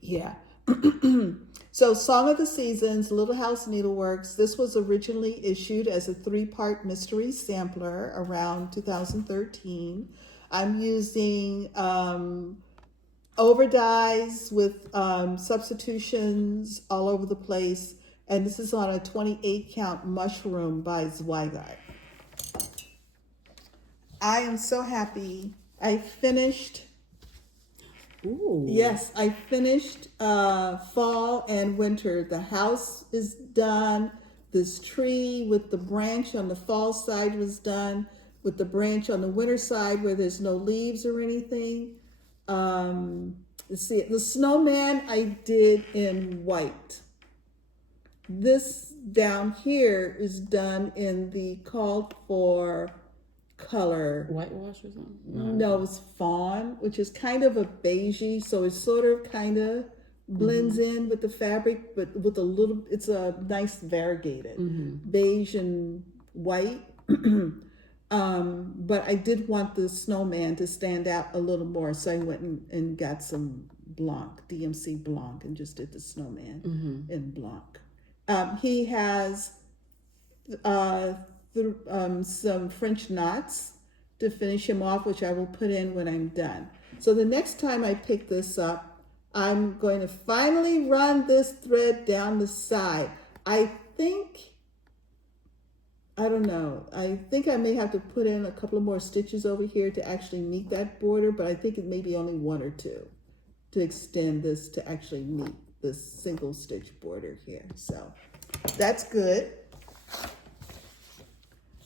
yeah. So Song of the Seasons, Little House Needleworks. This was originally issued as a 3-part mystery sampler around 2013. I'm using overdyes with substitutions all over the place. And this is on a 28 count mushroom by Zweigart. I am so happy. I finished. Ooh. Yes, I finished fall and winter. The house is done. This tree with the branch on the fall side was done. With the branch on the winter side where there's no leaves or anything. Let's see, the snowman I did in white. This down here is done in the called for color. Whitewash or something? No, it's fawn, which is kind of a beigey, so it sort of kind of blends in with the fabric, but with a little, it's a nice variegated beige and white. But I did want the snowman to stand out a little more, so I went and got some Blanc, DMC Blanc, and just did the snowman in Blanc. He has some French knots to finish him off, which I will put in when I'm done. So the next time I pick this up, I'm going to finally run this thread down the side. I I don't know. I think I may have to put in a couple of more stitches over here to actually meet that border, but I think it may be only 1 or 2 to extend this to actually meet this single stitch border here. So that's good.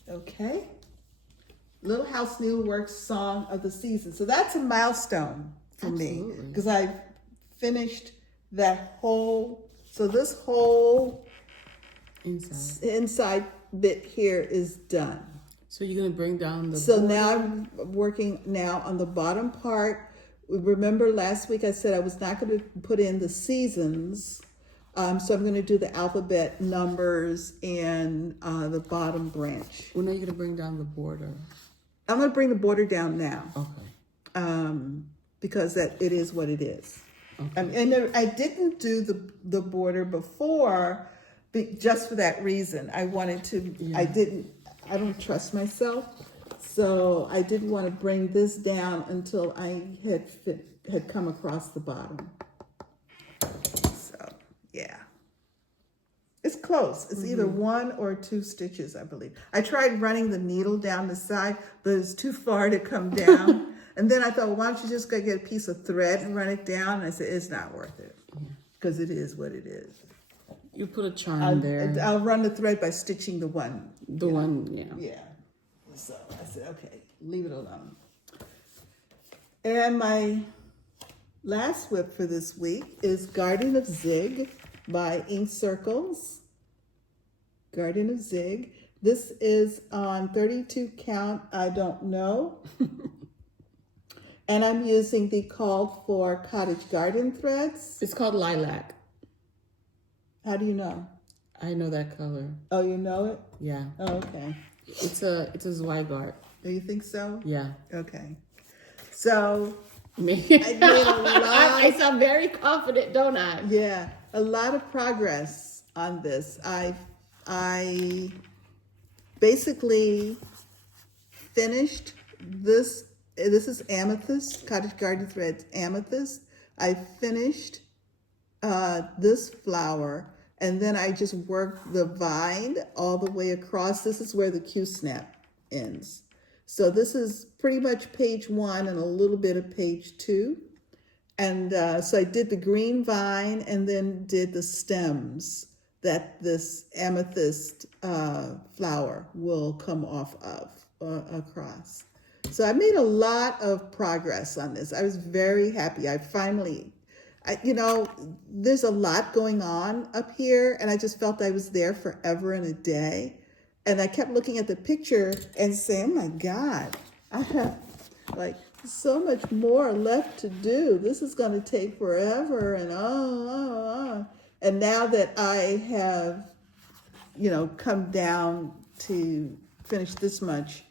Okay. Little House Needleworks Song of the Season. So that's a milestone for me because I finished that whole, so this whole inside bit here is done. So you're going to bring down the So border? now I'm working now on the bottom part. Remember last week I said I was not going to put in the seasons. So I'm going to do the alphabet numbers and the bottom branch. When are you going to bring down the border? I'm going to bring the border down now. Okay. Because that it is what it is. Okay. And I didn't do the border before just for that reason. I wanted to, I don't trust myself. So I didn't want to bring this down until I had come across the bottom. So, yeah. It's close. It's either 1 or 2 stitches, I believe. I tried running the needle down the side, but it's too far to come down. And then I thought, well, why don't you just go get a piece of thread and run it down? And I said, it's not worth it because it is what it is. You put a charm there. I'll run the thread by stitching the one. Yeah. So I said, okay, leave it alone. And my last whip for this week is Garden of Zigg by Ink Circles. Garden of Zigg. This is on 32 count, I don't know. And I'm using the called for cottage garden threads. It's called lilac. How do you know? I know that color. Oh, you know it? Yeah. Oh, okay. It's a Zweigart. Do you think so? Yeah. Okay. So I made a lot. I sound very confident, don't I? Yeah, a lot of progress on this. I basically finished this. This is amethyst, cottage garden threads amethyst. I finished this flower, and then I just worked the vine all the way across. This is where the Q-snap ends. So this is pretty much page 1 and a little bit of page 2. And so I did the green vine and then did the stems that this amethyst flower will come off of across. So I made a lot of progress on this. I was very happy. I finally, there's a lot going on up here, and I just felt I was there forever and a day. And I kept looking at the picture and saying, oh my God, I have like so much more left to do. This is going to take forever, and And now that I have, come down to finish this much,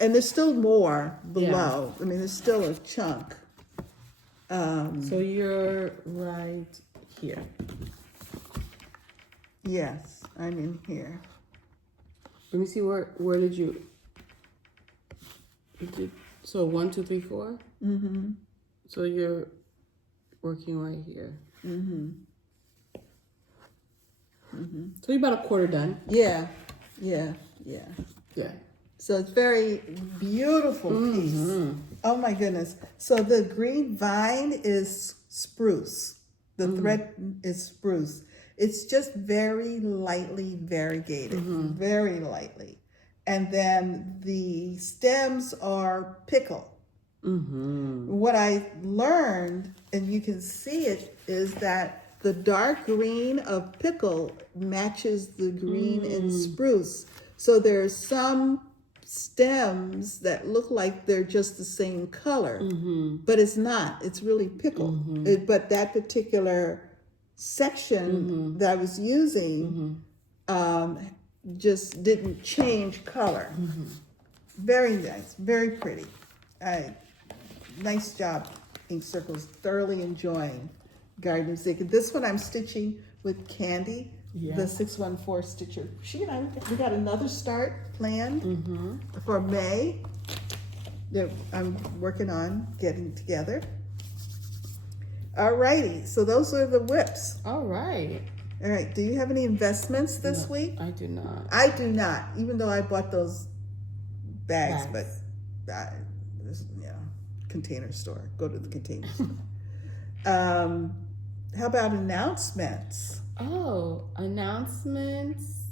and there's still more below. I mean, there's still a chunk. So you're right here. Yes, I'm in here. Let me see, where did you so 1, 2, 3, 4? Mm-hmm. So you're working right here. Mm-hmm. Mm-hmm. So you're about a quarter done. Yeah. So it's very beautiful piece. Oh my goodness. So the green vine is spruce. The thread is spruce. It's just very lightly variegated, very lightly. And then the stems are pickle. What I learned, and you can see it, is that the dark green of pickle matches the green in spruce. So there's some stems that look like they're just the same color, but it's not. It's really pickle. But that particular section that I was using just didn't change color. Very nice, very pretty. Nice job, Ink Circles. Thoroughly enjoying Garden of Zigg. This one I'm stitching with Candy, the 614 stitcher. She and I, we got another start planned for May that I'm working on getting together. Alrighty, so those are the whips. All right. All right. Do you have any investments this No, week? I do not. I do not, even though I bought those bags. But container store. Go to the container store. How about announcements? Oh, announcements.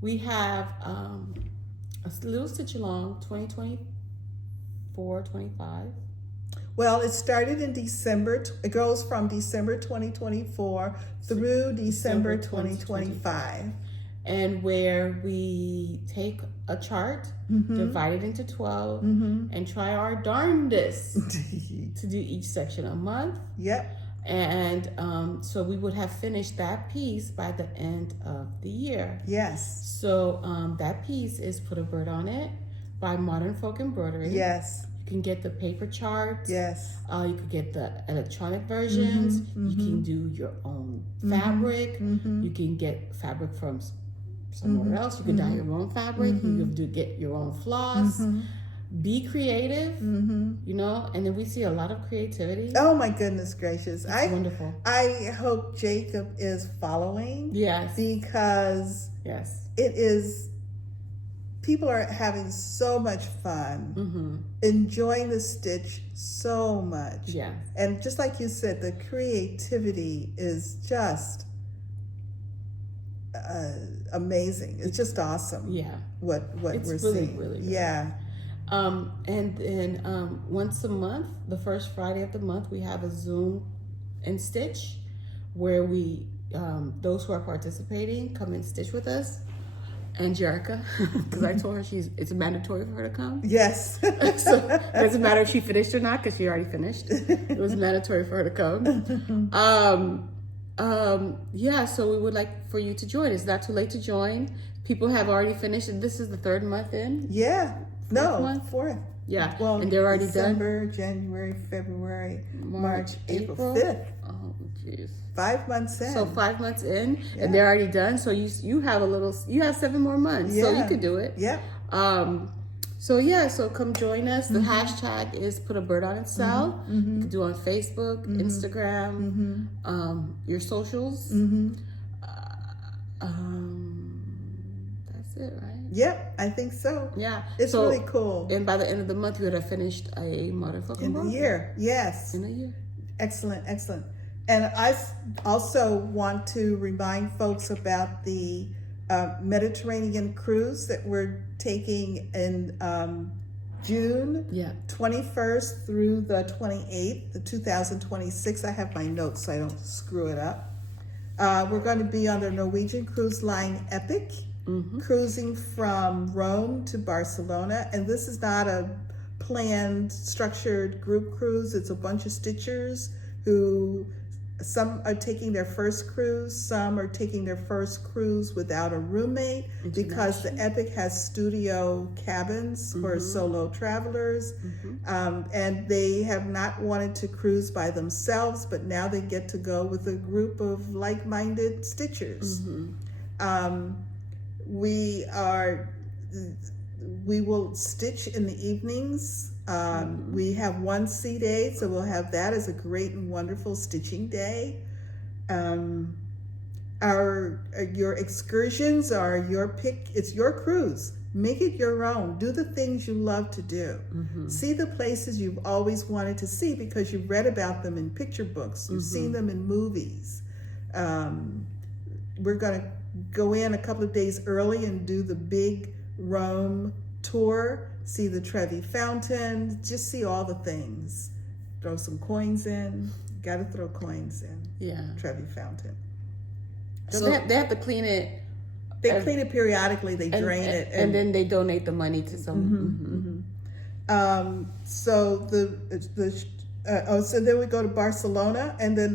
We have a little stitch along 2024-25. Well, it started in December. It goes from December 2024 through December 2025. And where we take a chart, divide it into 12, and try our darndest to do each section a month. Yep. And so we would have finished that piece by the end of the year. Yes. So that piece is Put a Bird on It by Modern Folk Embroidery. Yes. You can get the paper charts. Yes. You could get the electronic versions. You can do your own fabric. You can get fabric from somewhere else. You can dye your own fabric. You can get your own floss. Be creative, you know, and then we see a lot of creativity. Oh my goodness gracious. It's wonderful. I hope Jacob is following. Yes. Because it is, people are having so much fun, enjoying the stitch so much. Yeah. And just like you said, the creativity is just amazing. It's just awesome. Yeah. What it's we're really, seeing. Really good. Yeah. And then once a month, the first Friday of the month, we have a Zoom and Stitch where we, those who are participating, come and stitch with us. And Jerica, because I told her it's mandatory for her to come. Yes. So it doesn't matter if she finished or not, because she already finished. It was mandatory for her to come. So we would like for you to join. It's not too late to join. People have already finished, and this is the third month in. Yeah. Fourth. Yeah. Well, and they're already December, done. January, February, March, April 5th. Oh, jeez. 5 months in. So 5 months in, and they're already done. So you have you have 7 more months. So you can do it. Yeah. So come join us. The hashtag is Put a Bird on It Sell. You can do it on Facebook, Instagram, your socials. That's it, right? Yep, I think so. Yeah. It's really cool. And by the end of the month, you would have finished a Modern Folk Embroidery. In a year, yes. In a year. Excellent, excellent. And I also want to remind folks about the Mediterranean cruise that we're taking in June 21st through the 28th, the 2026. I have my notes so I don't screw it up. We're going to be on the Norwegian cruise line Epic, cruising from Rome to Barcelona. And this is not a planned, structured group cruise. It's a bunch of stitchers who, some are taking their first cruise, some are taking their first cruise without a roommate, because the Epic has studio cabins for solo travelers. And they have not wanted to cruise by themselves, but now they get to go with a group of like-minded stitchers. We will stitch in the evenings. We have one sea day, so we'll have that as a great and wonderful stitching day. Your excursions are your pick. It's your cruise. Make it your own. Do the things you love to do. See the places you've always wanted to see because you've read about them in picture books. You've seen them in movies. We're going to go in a couple of days early and do the big Rome tour, see the Trevi Fountain, just see all the things. Throw some coins in. Got to throw coins in. Yeah. Trevi Fountain. So they have to clean it. They clean it periodically. They drain it, and then they donate the money to some. So so then we go to Barcelona, and then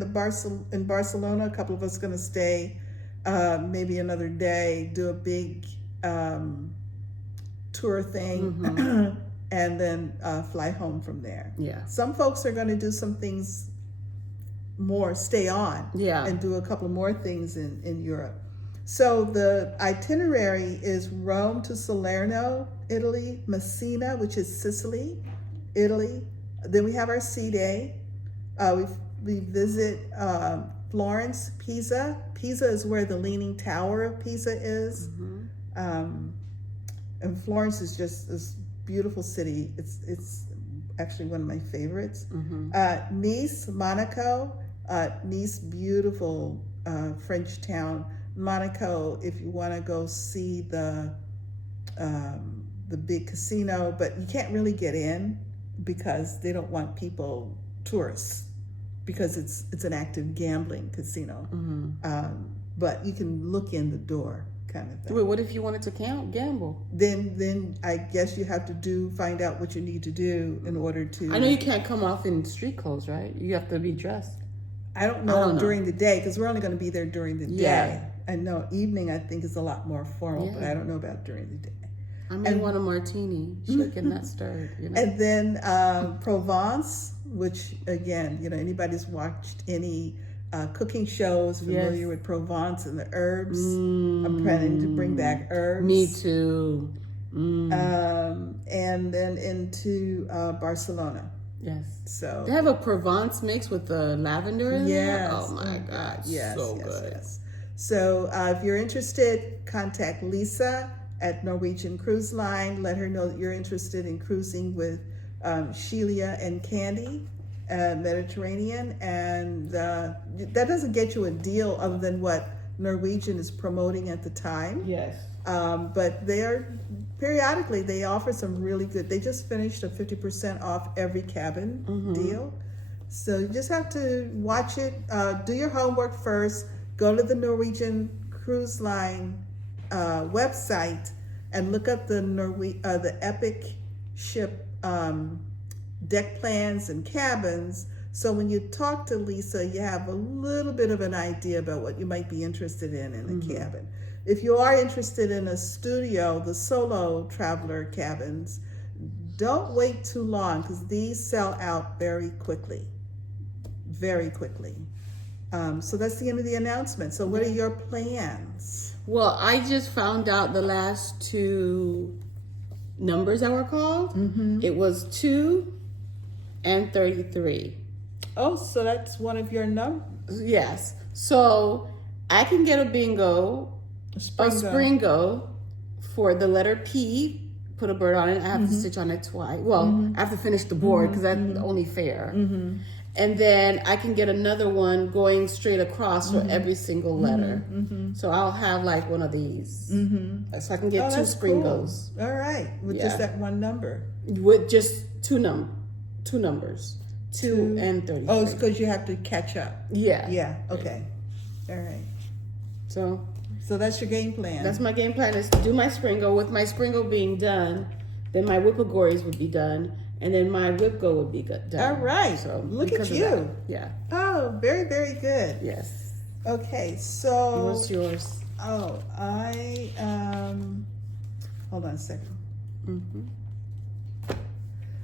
in Barcelona, a couple of us are going to stay maybe another day, do a big tour thing, and then fly home from there. Yeah. Some folks are going to do some things more, stay on, and do a couple more things in Europe. So the itinerary is Rome to Salerno, Italy, Messina, which is Sicily, Italy. Then we have our sea day. We visit Florence, Pisa. Pisa is where the Leaning Tower of Pisa is. And Florence is just this beautiful city. It's actually one of my favorites. Nice, Monaco. Nice, beautiful French town. Monaco, if you want to go see the big casino, but you can't really get in because they don't want tourists, because it's an active gambling casino. But you can look in the door, kind of thing. Wait, what if you wanted to gamble? Then I guess you have to find out what you need to do in order to. I know you can't come off in street clothes, right? You have to be dressed. I don't know during the day, because we're only going to be there during the day. Yeah. I know evening I think is a lot more formal, but I don't know about during the day. I may want a martini, shaken not stirred. You know? And then Provence, which again, anybody's watched any cooking shows familiar with Provence and the herbs. I'm planning to bring back herbs. Me too. And then into Barcelona. Yes. So they have a Provence mix with the lavender in there. Oh my God. Yes. So good. Yes. So if you're interested, contact Lisa at Norwegian Cruise Line. Let her know that you're interested in cruising with Shelia and Candy, Mediterranean. And that doesn't get you a deal other than what Norwegian is promoting at the time. Yes. But periodically they offer some really good, they just finished a 50% off every cabin deal. So you just have to watch it, do your homework first, go to the Norwegian Cruise Line website and look up the Epic ship deck plans and cabins. So when you talk to Lisa, you have a little bit of an idea about what you might be interested in a cabin. If you are interested in a studio, the solo traveler cabins, don't wait too long, because these sell out very quickly. Very quickly. So that's the end of the announcement. So what are your plans? Well, I just found out the last two numbers that were called. It was 2 and 33. Oh, so that's one of your numbers? Yes. So I can get a bingo, a Springo for the letter P, put a bird on it. I have to stitch on it twice. Well, I have to finish the board because that's only fair. And then I can get another one going straight across for every single letter. So I'll have like one of these. So I can get 2 Springos. Cool. All right. With just that one number. With just two numbers. 2 and 33. Oh, it's because you have to catch up. Yeah. Yeah. Okay. All right. So that's your game plan. That's my game plan, is to do my Springo. With my Springo being done, then my Whippagories would be done, and then my Whipgo would be done. All right. So look at you. Yeah. Oh, very, very good. Yes. Okay, so What's yours? Oh, I hold on a second.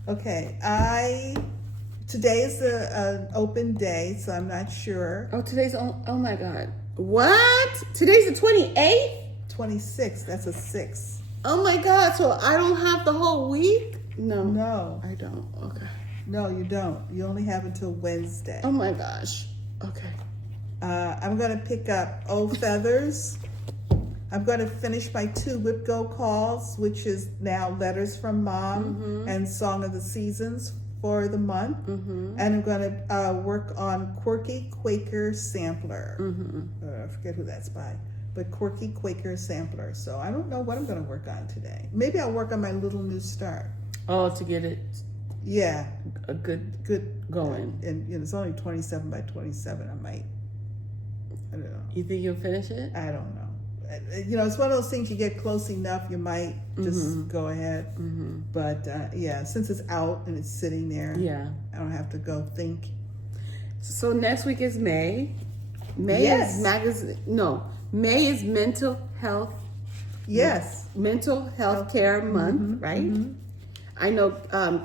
Okay, today is an open day, so I'm not sure. Oh, oh my God. What? Today's the 28th? 26, that's a 6. Oh my God, so I don't have the whole week? No. I don't. Okay. No, you don't. You only have until Wednesday. Oh my gosh. Okay. I'm going to pick up Old Feathers. I'm going to finish my 2 Whip Go calls, which is now Letters from Mom and Song of the Seasons for the month. And I'm going to work on Quirky Quaker Sampler. I forget who that's by, but Quirky Quaker Sampler. So I don't know what I'm going to work on today. Maybe I'll work on my Little New Start. Oh, to get it. Yeah. A good going. And it's only 27 by 27. I don't know. You think you'll finish it? I don't know. It's one of those things, you get close enough, you might just go ahead. But since it's out and it's sitting there, I don't have to go think. So next week is May. May is mental health. Yes. Mental health care month, right? I know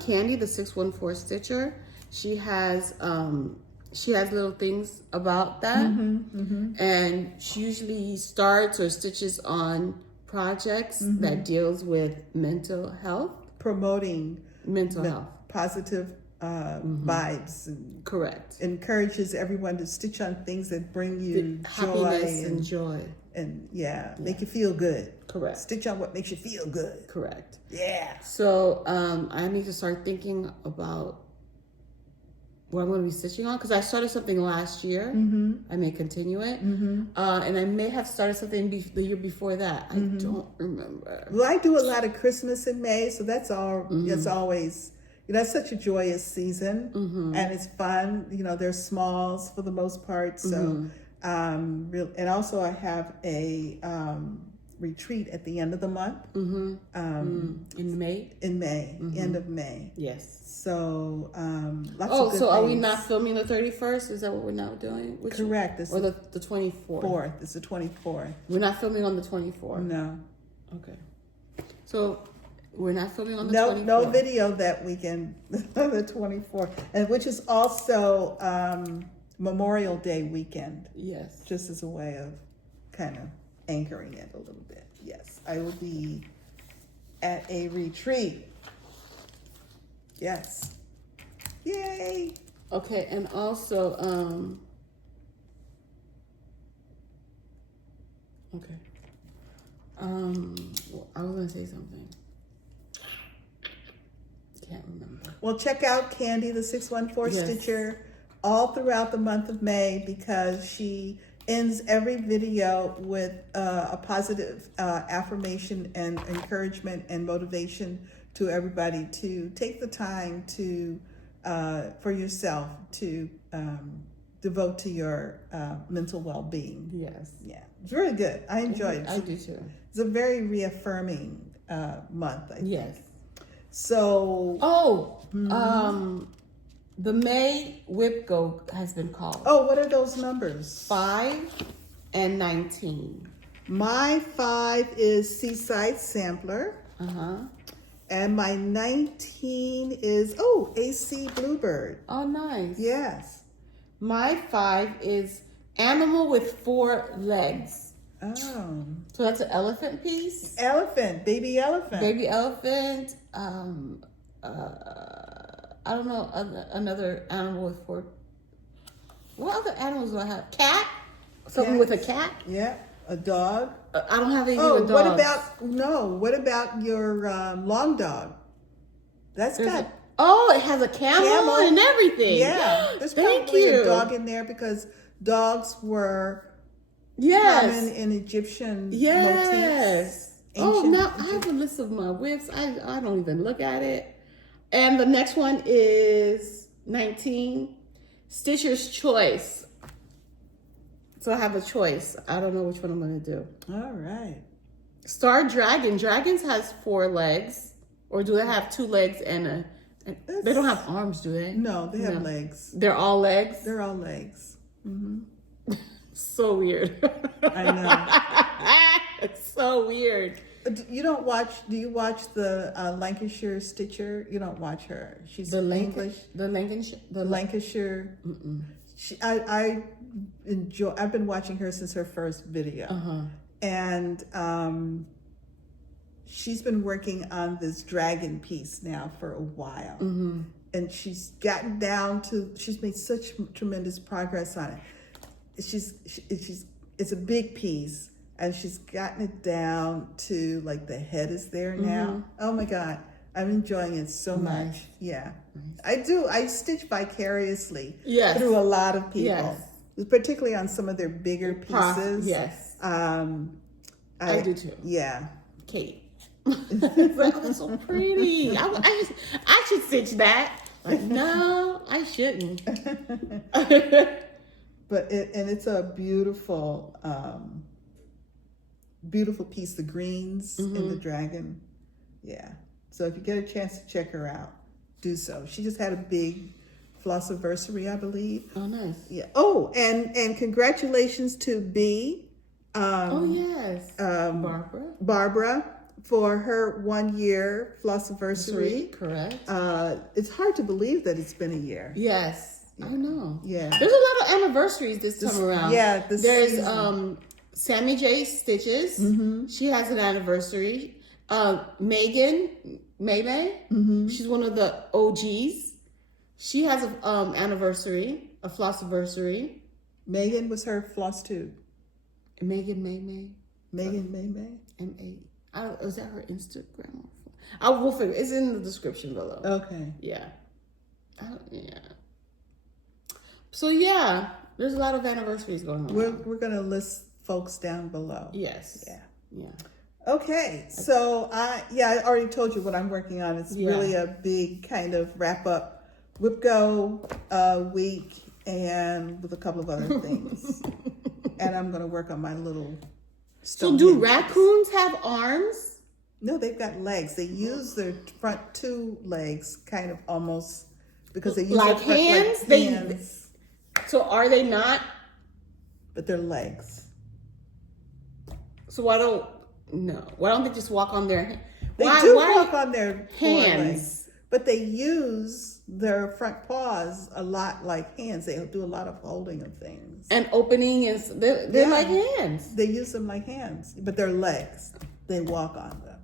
Candy, the 614 Stitcher, she has little things about that, and she usually starts or stitches on projects that deals with mental health, promoting mental health, positive vibes, and Correct. encourages everyone to stitch on things that bring you Happiness and joy. And make you feel good. Correct. Stitch on what makes you feel good. Correct. Yeah. So I need to start thinking about what I'm going to be stitching on, because I started something last year. I may continue it. And I may have started something the year before that. I don't remember. Well, I do a lot of Christmas in May, so that's all. It's always, that's such a joyous season, and it's fun. They're smalls for the most part. So, and also I have a retreat at the end of the month. In May? In May, end of May. Yes. So, lots of good so are we things. not filming the 31st? Is that what we're now doing? Correct. Or the 24th? It's the 24th. We're not filming on the 24th? No. Okay. So we're not filming on the 24th? No video that weekend, on the 24th, and which is also Memorial Day weekend. Yes. Just as a way of kind of anchoring it a little bit. Yes, I will be at a retreat. Yes. Yay. Okay, and also, okay. I was gonna say something. Can't remember. Well, check out Candy the 614 Yes. Stitcher all throughout the month of May, because she ends every video with a positive affirmation and encouragement and motivation to everybody to take the time to for yourself to devote to your mental well-being. Yes. Yeah, it's really good. I enjoy it. I do too. It's a very reaffirming month, I think. Yes. So, the May whip go has been called. oh, what are those numbers? 5 and 19. My 5 is Seaside Sampler. And my 19 is, AC Bluebird. Oh, nice. Yes. My 5 is Animal with 4 legs. Oh. So that's an elephant piece. Elephant, baby elephant. Baby elephant. I don't know, another animal with 4. What other animals do I have? Cat? Something with a cat? Yeah, a dog. I don't have any Oh, with what dogs. what about your long dog? That's got it has a camel and everything. Yeah, there's probably a dog in there because dogs were common in Egyptian motifs. Now I have a list of my whips. I don't even look at it. And the next one is 19, Stitcher's Choice. So I have a choice. I don't know which one I'm going to do. All right. Star Dragon. Dragons has 4 legs. Or do they have 2 legs and they don't have arms, do they? No, they have legs. They're all legs? They're all legs. So weird. I know. It's so weird. Do you watch the Lancashire Stitcher? You don't watch her. She's English. The Lancashire. I've been watching her since her first video. And she's been working on this dragon piece now for a while. And she's gotten down to, she's made such tremendous progress on it. It's a big piece. And she's gotten it down to like the head is there now. Oh my God. I'm enjoying it so much. Yeah. I do. I stitch vicariously through a lot of people, particularly on some of their bigger pieces. I do too. Yeah. Kate. It's like, oh, so pretty. I should stitch that. Like, no, I shouldn't. But it's a beautiful, beautiful piece. The greens in the dragon. Yeah. So if you get a chance to check her out, do so. She just had a big Flossanniversary, I believe. Oh, nice. Yeah. Oh, and congratulations to B. Barbara for her 1 year Flossanniversary. Correct. It's hard to believe that it's been a year. Yes, I know. Yeah. There's a lot of anniversaries this time around. Yeah. There's season. Sammy J Stitches. She has an anniversary. May, she's one of the OGs. She has a anniversary, a flossiversary. Megan was her Flosstube. Megan May. Megan May. M-A. Is that her Instagram? I will figure. It's in the description below. Okay. Yeah. Yeah. So yeah, there's a lot of anniversaries going on. We're gonna list folks down below. Yes. Yeah. Yeah. Okay. So I already told you what I'm working on. It's really a big kind of wrap up whip go week, and with a couple of other things. And I'm gonna work on my little So do raccoons have arms? No, they've got legs. They use their front two legs kind of almost because they use like their front hands. hands. So are they not? But they're legs. So why don't they just walk on their? They do walk on their hands, but they use their front paws a lot like hands. They do a lot of holding of things and opening, and they're like hands. They use them like hands, but they're legs. They walk on them.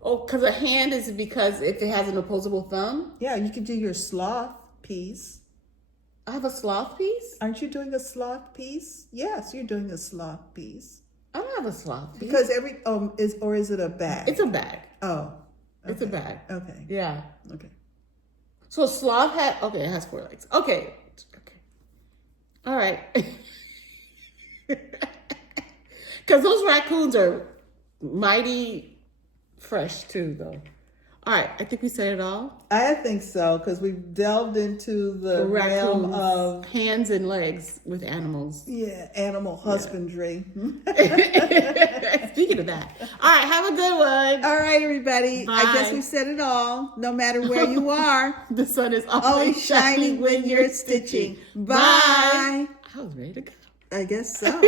Oh, because a hand is because if it has an opposable thumb. Yeah, you can do your sloth piece. I have a sloth piece. Aren't you doing a sloth piece? Yes, you're doing a sloth piece. I don't have a sloth piece. Because is it a bag? It's a bag. Oh. Okay. It's a bag. Okay. Yeah. Okay. So a sloth it has 4 legs. Okay. All right. Because those raccoons are mighty fresh too, though. All right, I think we said it all. I think so, because we've delved into the realm of hands and legs with animals. Yeah, animal husbandry. Yeah. Speaking of that. All right, have a good one. All right, everybody. Bye. I guess we said it all. No matter where you are, the sun is always shining when you're stitching. Bye. I was ready to go. I guess so.